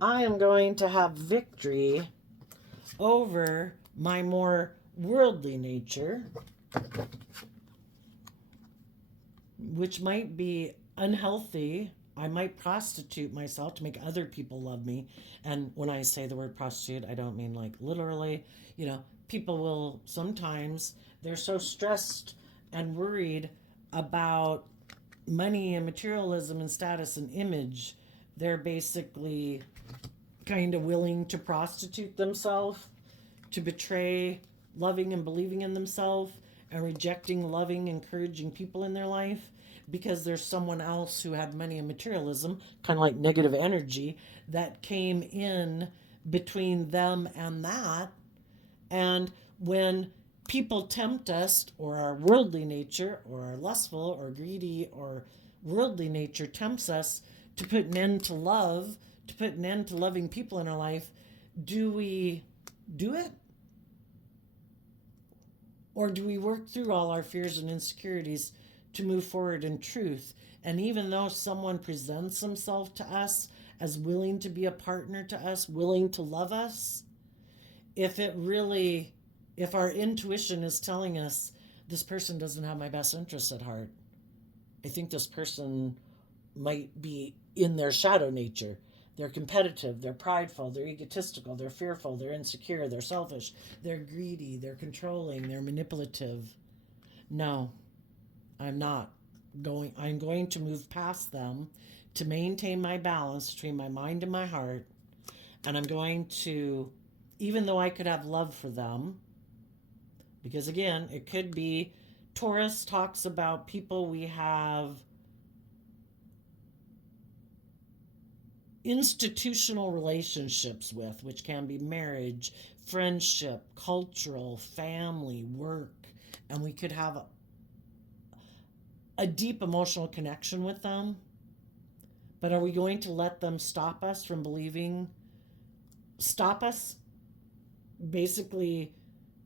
I am going to have victory over my more worldly nature, which might be unhealthy. I might prostitute myself to make other people love me. And when I say the word prostitute, I don't mean like literally. People will sometimes, they're so stressed and worried about money and materialism and status and image. They're basically kind of willing to prostitute themselves, to betray loving and believing in themselves, and rejecting loving, encouraging people in their life because there's someone else who had money and materialism, kind of like negative energy, that came in between them and that. And when people tempt us, or our worldly nature, or our lustful or greedy or worldly nature tempts us to put an end to love, to put an end to loving people in our life, do we do it? Or do we work through all our fears and insecurities to move forward in truth? And even though someone presents himself to us as willing to be a partner to us, willing to love us, if our intuition is telling us this person doesn't have my best interests at heart, I think this person might be in their shadow nature. They're competitive, they're prideful, they're egotistical, they're fearful, they're insecure, they're selfish, they're greedy, they're controlling, they're manipulative. No, I'm not going. I'm going to move past them to maintain my balance between my mind and my heart. And I'm going to, even though I could have love for them, because again, it could be, Taurus talks about people we have institutional relationships with, which can be marriage, friendship, cultural, family, work, and we could have a deep emotional connection with them. But are we going to let them stop us from believing, stop us, basically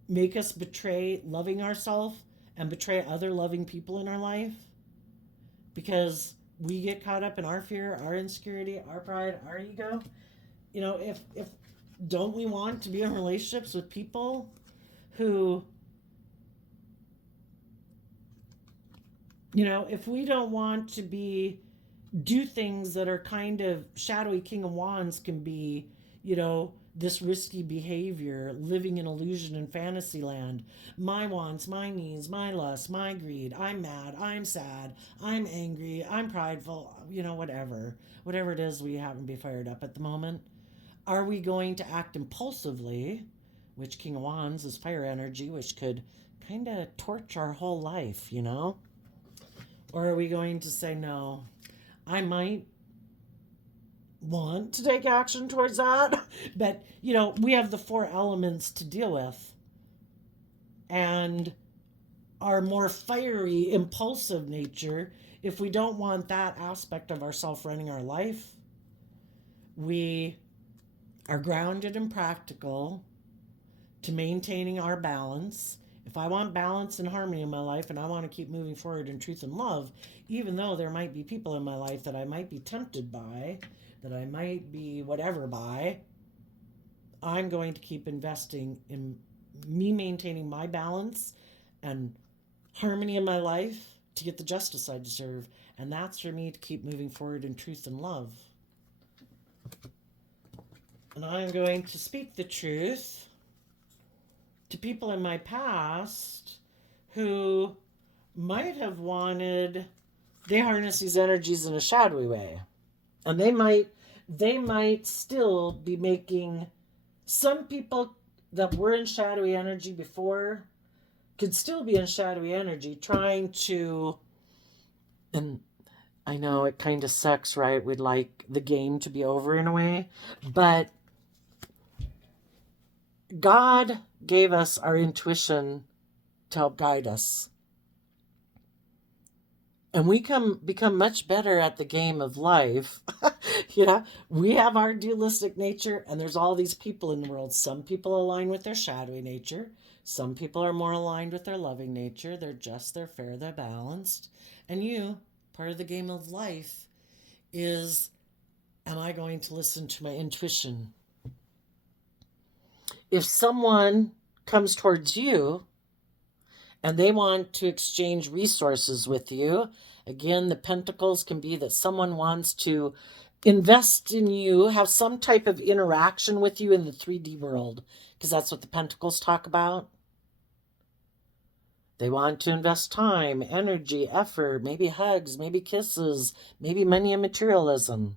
make us betray loving ourselves and betray other loving people in our life? Because we get caught up in our fear, our insecurity, our pride, our ego. If don't we want to be in relationships with people who, if we don't want to do things that are kind of shadowy, King of Wands can be, this risky behavior, living in illusion and fantasy land. My wants, my needs, my lust, my greed. I'm mad, I'm sad, I'm angry, I'm prideful, whatever it is we happen to be fired up at the moment. Are we going to act impulsively, which King of Wands is fire energy, which could kind of torch our whole life, Or are we going to say, no, I might want to take action towards that, but we have the 4 elements to deal with. and our more fiery, impulsive nature, if we don't want that aspect of ourself running our life, we are grounded and practical to maintaining our balance. If I want balance and harmony in my life and I want to keep moving forward in truth and love, even though there might be people in my life that I might be tempted by, that I might be whatever by, I'm going to keep investing in me maintaining my balance and harmony in my life to get the justice I deserve. And that's for me to keep moving forward in truth and love. And I'm going to speak the truth to people in my past who might have wanted, they harness these energies in a shadowy way. And they might still be making, some people that were in shadowy energy before could still be in shadowy energy trying to, and I know it kind of sucks, right? We'd like the game to be over in a way, but God gave us our intuition to help guide us. And we become much better at the game of life. Yeah, we have our dualistic nature, and there's all these people in the world. Some people align with their shadowy nature. Some people are more aligned with their loving nature. They're just, they're fair, they're balanced. And you, part of the game of life is, am I going to listen to my intuition? If someone comes towards you and they want to exchange resources with you, again, the pentacles can be that someone wants to invest in you, have some type of interaction with you in the 3D world, because that's what the pentacles talk about. They want to invest time, energy, effort, maybe hugs, maybe kisses, maybe money and materialism.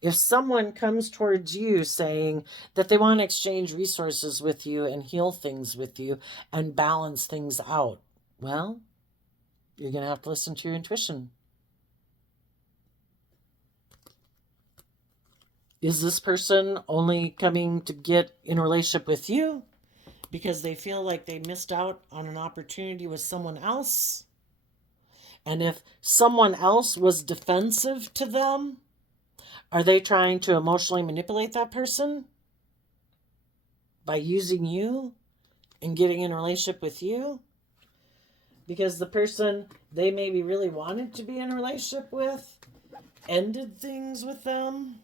If someone comes towards you saying that they want to exchange resources with you and heal things with you and balance things out, well, you're going to have to listen to your intuition. Is this person only coming to get in a relationship with you because they feel like they missed out on an opportunity with someone else? And if someone else was defensive to them, are they trying to emotionally manipulate that person by using you and getting in a relationship with you? Because the person they maybe really wanted to be in a relationship with ended things with them.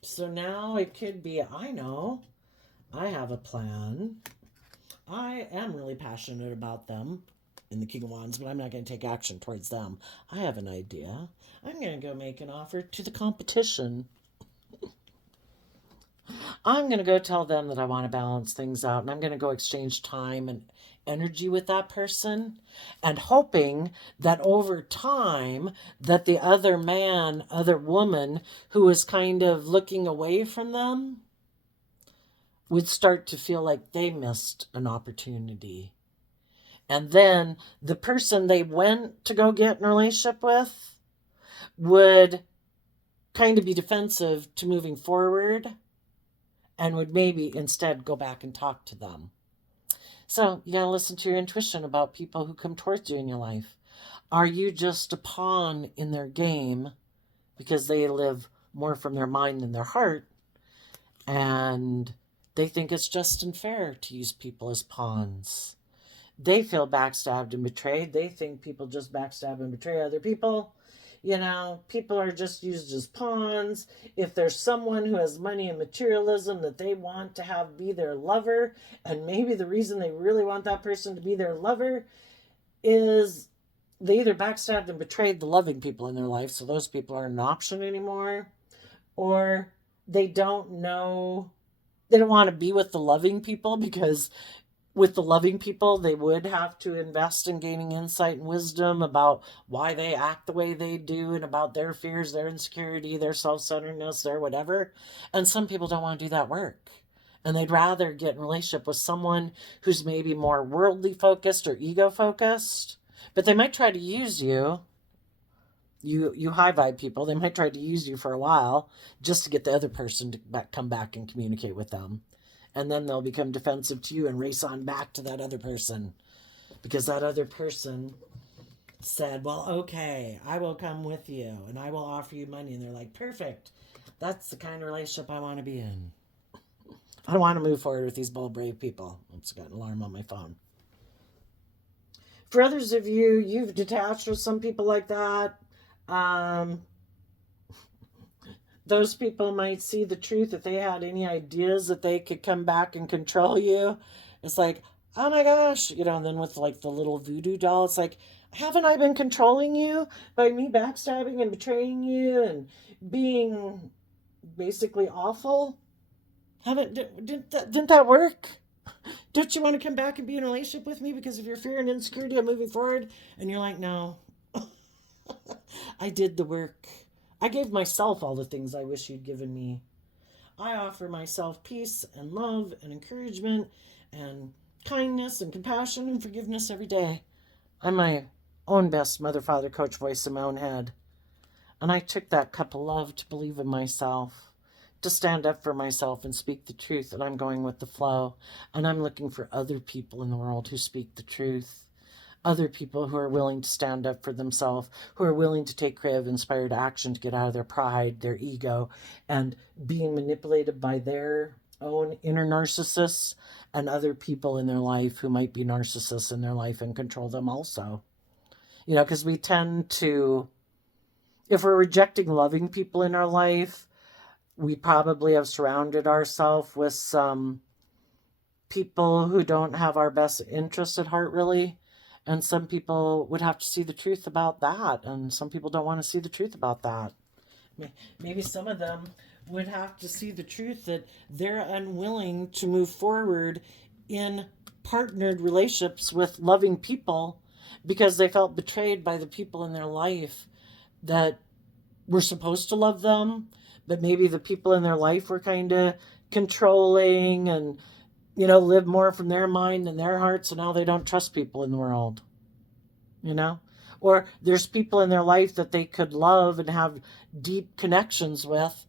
So now it could be, I know, I have a plan. I am really passionate about them in the King of Wands, but I'm not going to take action towards them. I have an idea. I'm going to go make an offer to the competition. I'm going to go tell them that I want to balance things out, and I'm going to go exchange time and energy with that person, and hoping that over time that the other man, other woman who is kind of looking away from them would start to feel like they missed an opportunity. And then the person they went to go get in a relationship with would kind of be defensive to moving forward and would maybe instead go back and talk to them. So you got to listen to your intuition about people who come towards you in your life. Are you just a pawn in their game because they live more from their mind than their heart, and they think it's just and fair to use people as pawns? They feel backstabbed and betrayed. They think people just backstab and betray other people. You know, people are just used as pawns. If there's someone who has money and materialism that they want to have be their lover, and maybe the reason they really want that person to be their lover is they either backstabbed and betrayed the loving people in their life, so those people aren't an option anymore, or they don't know, they don't want to be with the loving people because with the loving people, they would have to invest in gaining insight and wisdom about why they act the way they do and about their fears, their insecurity, their self-centeredness, their whatever. And some people don't want to do that work. And they'd rather get in a relationship with someone who's maybe more worldly focused or ego focused. But they might try to use you. You high vibe people, they might try to use you for a while just to get the other person to come back and communicate with them. And then they'll become defensive to you and race on back to that other person. Because that other person said, well, okay, I will come with you and I will offer you money. And they're like, perfect. That's the kind of relationship I want to be in. I don't want to move forward with these bold, brave people. Oops, got an alarm on my phone. For others of you, you've detached with some people like that. Those people might see the truth if they had any ideas that they could come back and control you. It's like, oh my gosh, and then with like the little voodoo doll, it's like, haven't I been controlling you by me backstabbing and betraying you and being basically awful? Didn't that work? Don't you want to come back and be in a relationship with me because of your fear and insecurity of moving forward? And you're like, no, I did the work. I gave myself all the things I wish you'd given me. I offer myself peace and love and encouragement and kindness and compassion and forgiveness every day. I'm my own best mother, father, coach voice in my own head. And I took that cup of love to believe in myself, to stand up for myself and speak the truth. And I'm going with the flow. And I'm looking for other people in the world who speak the truth. Other people who are willing to stand up for themselves, who are willing to take creative, inspired action to get out of their pride, their ego, and being manipulated by their own inner narcissists and other people in their life who might be narcissists in their life and control them also. Because we tend to, if we're rejecting loving people in our life, we probably have surrounded ourselves with some people who don't have our best interest at heart, really. And some people would have to see the truth about that. And some people don't want to see the truth about that. Maybe some of them would have to see the truth that they're unwilling to move forward in partnered relationships with loving people because they felt betrayed by the people in their life that were supposed to love them. But maybe the people in their life were kind of controlling and live more from their mind than their heart, so now they don't trust people in the world, Or there's people in their life that they could love and have deep connections with,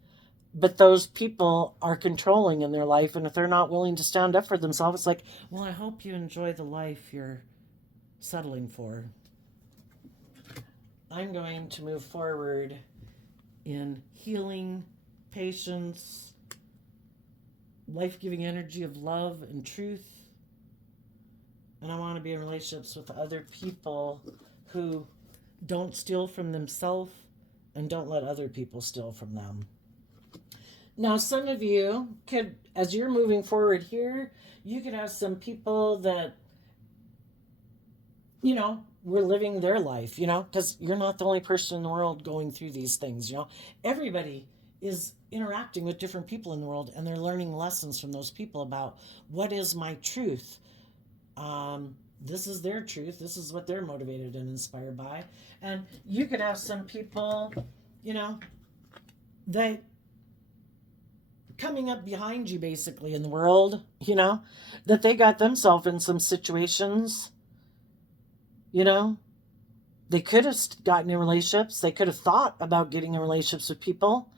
but those people are controlling in their life, and if they're not willing to stand up for themselves, it's like, well, I hope you enjoy the life you're settling for. I'm going to move forward in healing, patience, life-giving energy of love and truth. And I want to be in relationships with other people who don't steal from themselves and don't let other people steal from them. Now, some of you could, as you're moving forward here, you could have some people that, were living their life, because you're not the only person in the world going through these things, Everybody is interacting with different people in the world, and they're learning lessons from those people about what is my truth. This is their truth. This is what they're motivated and inspired by. And you could have some people, that coming up behind you basically in the world, that they got themselves in some situations, they could have gotten in relationships. They could have thought about getting in relationships with people.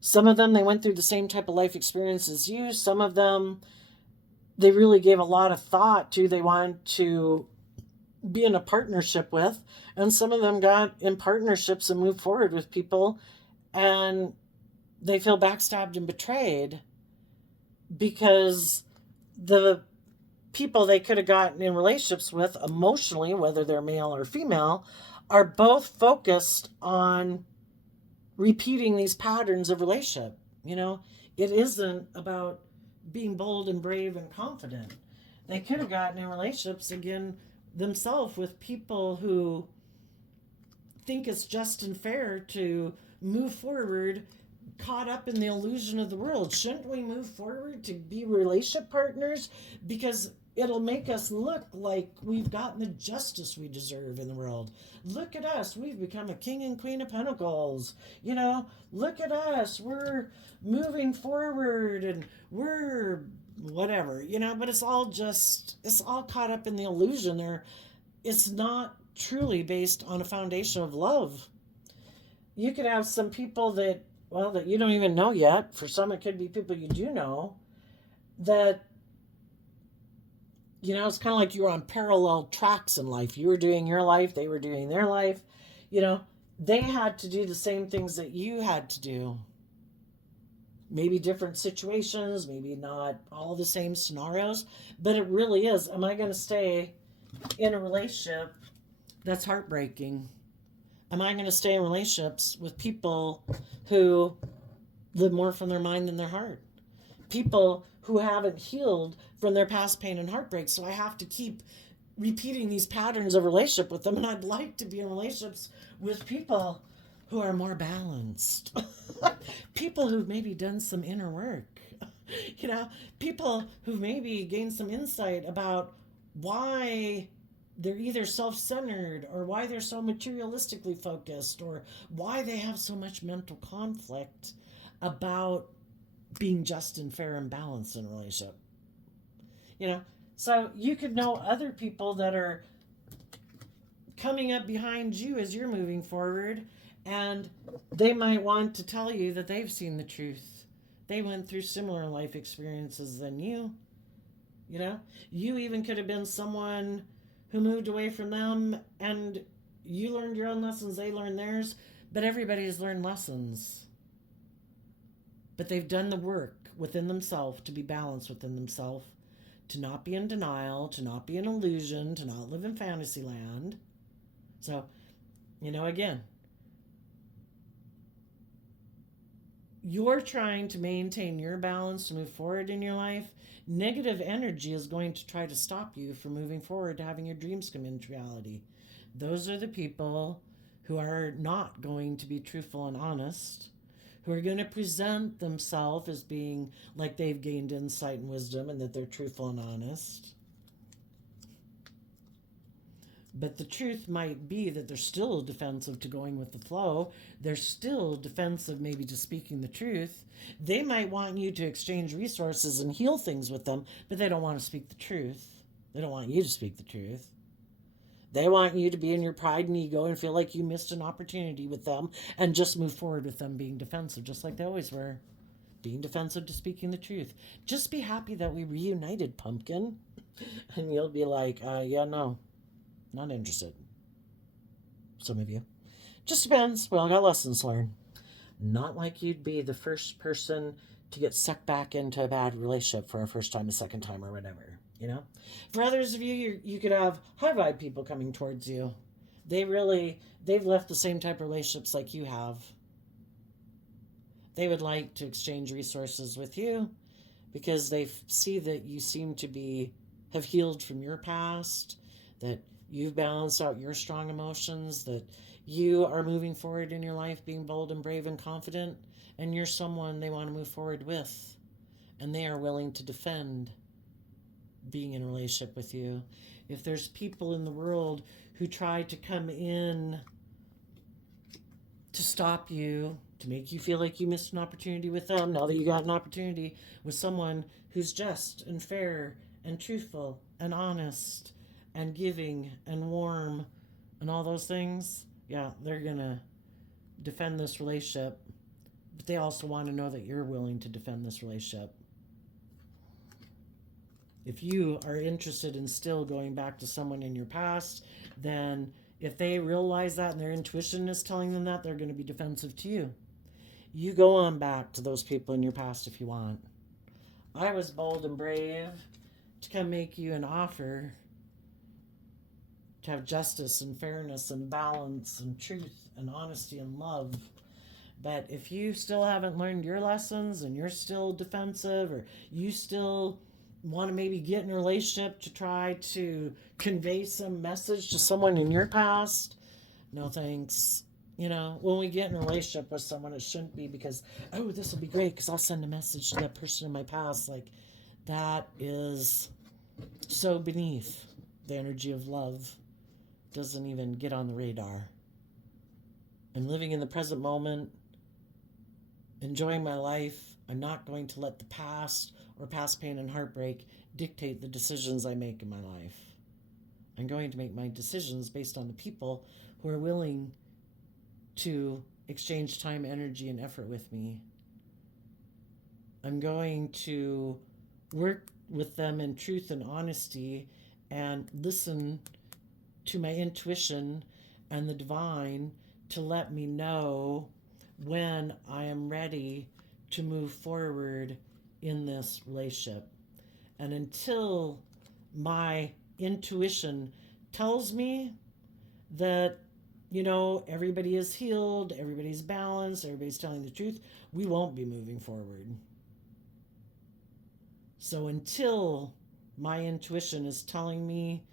Some of them, they went through the same type of life experience as you. Some of them, they really gave a lot of thought to, they wanted to be in a partnership with. And some of them got in partnerships and moved forward with people. And they feel backstabbed and betrayed because the people they could have gotten in relationships with emotionally, whether they're male or female, are both focused on repeating these patterns of relationship. It isn't about being bold and brave and confident. They could have gotten in relationships again themselves with people who think it's just and fair to move forward caught up in the illusion of the world. Shouldn't we move forward to be relationship partners? Because it'll make us look like we've gotten the justice we deserve in the world. Look at us. We've become a king and queen of pentacles. Look at us. We're moving forward and we're whatever, but it's all caught up in the illusion there. It's not truly based on a foundation of love. You could have some people that you don't even know yet. For some, it could be people you do know that It's kind of like you were on parallel tracks in life. You were doing your life, they were doing their life. You know, they had to do the same things that you had to do. Maybe different situations, maybe not all the same scenarios, but it really is. Am I going to stay in a relationship that's heartbreaking? Am I going to stay in relationships with people who live more from their mind than their heart? People who haven't healed from their past pain and heartbreak. So I have to keep repeating these patterns of relationship with them. And I'd like to be in relationships with people who are more balanced. People who've maybe done some inner work. People who've maybe gained some insight about why they're either self-centered or why they're so materialistically focused or why they have so much mental conflict about being just and fair and balanced in a relationship. So you could know other people that are coming up behind you as you're moving forward, and they might want to tell you that they've seen the truth. They went through similar life experiences than you. You even could have been someone who moved away from them, and you learned your own lessons, they learned theirs, but everybody's learned lessons. But they've done the work within themselves to be balanced within themselves, to not be in denial, to not be in illusion, to not live in fantasy land. So, again, you're trying to maintain your balance to move forward in your life. Negative energy is going to try to stop you from moving forward to having your dreams come into reality. Those are the people who are not going to be truthful and honest, who are going to present themselves as being like they've gained insight and wisdom and that they're truthful and honest. But the truth might be that they're still defensive to going with the flow. They're still defensive maybe to speaking the truth. They might want you to exchange resources and heal things with them, but they don't want to speak the truth. They don't want you to speak the truth. They want you to be in your pride and ego and feel like you missed an opportunity with them and just move forward with them being defensive, just like they always were. Being defensive to speaking the truth. Just be happy that we reunited, pumpkin. And you'll be like, yeah, no. Not interested. Some of you. Just depends. We all got lessons learned. Not like you'd be the first person to get sucked back into a bad relationship for a first time, a second time, or whatever. For others of you, you could have high vibe people coming towards you. They've left the same type of relationships like you have. They would like to exchange resources with you because they see that you seem to have healed from your past, that you've balanced out your strong emotions, that you are moving forward in your life being bold and brave and confident, and you're someone they want to move forward with, and they are willing to defend being in a relationship with you. If there's people in the world who try to come in to stop you, to make you feel like you missed an opportunity with them, now that you got an opportunity with someone who's just and fair and truthful and honest and giving and warm and all those things, yeah, they're gonna defend this relationship, but they also want to know that you're willing to defend this relationship. If you are interested in still going back to someone in your past, then if they realize that and their intuition is telling them that, they're going to be defensive to you. You go on back to those people in your past if you want. I was bold and brave to come make you an offer to have justice and fairness and balance and truth and honesty and love. But if you still haven't learned your lessons and you're still defensive, or you still want to maybe get in a relationship to try to convey some message to someone in your past, no thanks. When we get in a relationship with someone, it shouldn't be because, oh, this will be great because I'll send a message to that person in my past. Like, that is so beneath the energy of love. Doesn't even get on the radar. I'm living in the present moment, enjoying my life. I'm not going to let the past or past pain and heartbreak dictate the decisions I make in my life. I'm going to make my decisions based on the people who are willing to exchange time, energy, and effort with me. I'm going to work with them in truth and honesty and listen to my intuition and the divine to let me know when I am ready to move forward in this relationship. And until my intuition tells me that, everybody is healed, everybody's balanced, everybody's telling the truth, we won't be moving forward. So until my intuition is telling me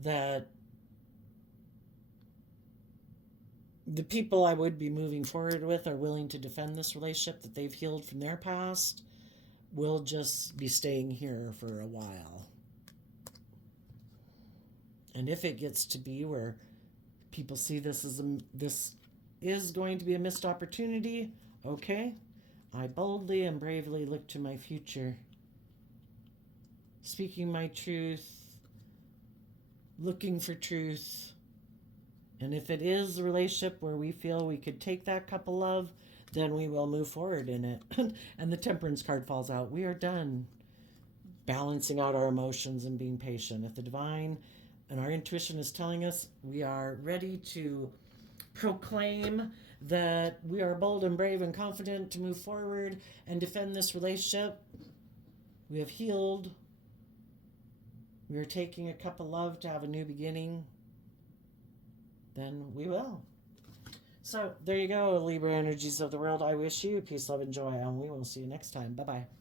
that the people I would be moving forward with are willing to defend this relationship that they've healed from their past, we'll just be staying here for a while. And if it gets to be where people see this is going to be a missed opportunity, okay, I boldly and bravely look to my future, speaking my truth, looking for truth. And if it is a relationship where we feel we could take that cup of love, then we will move forward in it. And the Temperance card falls out. We are done balancing out our emotions and being patient. If the divine and our intuition is telling us we are ready to proclaim that we are bold and brave and confident to move forward and defend this relationship, we have healed, we are taking a cup of love to have a new beginning, then we will. So there you go, Libra energies of the world. I wish you peace, love, and joy, and we will see you next time. Bye-bye.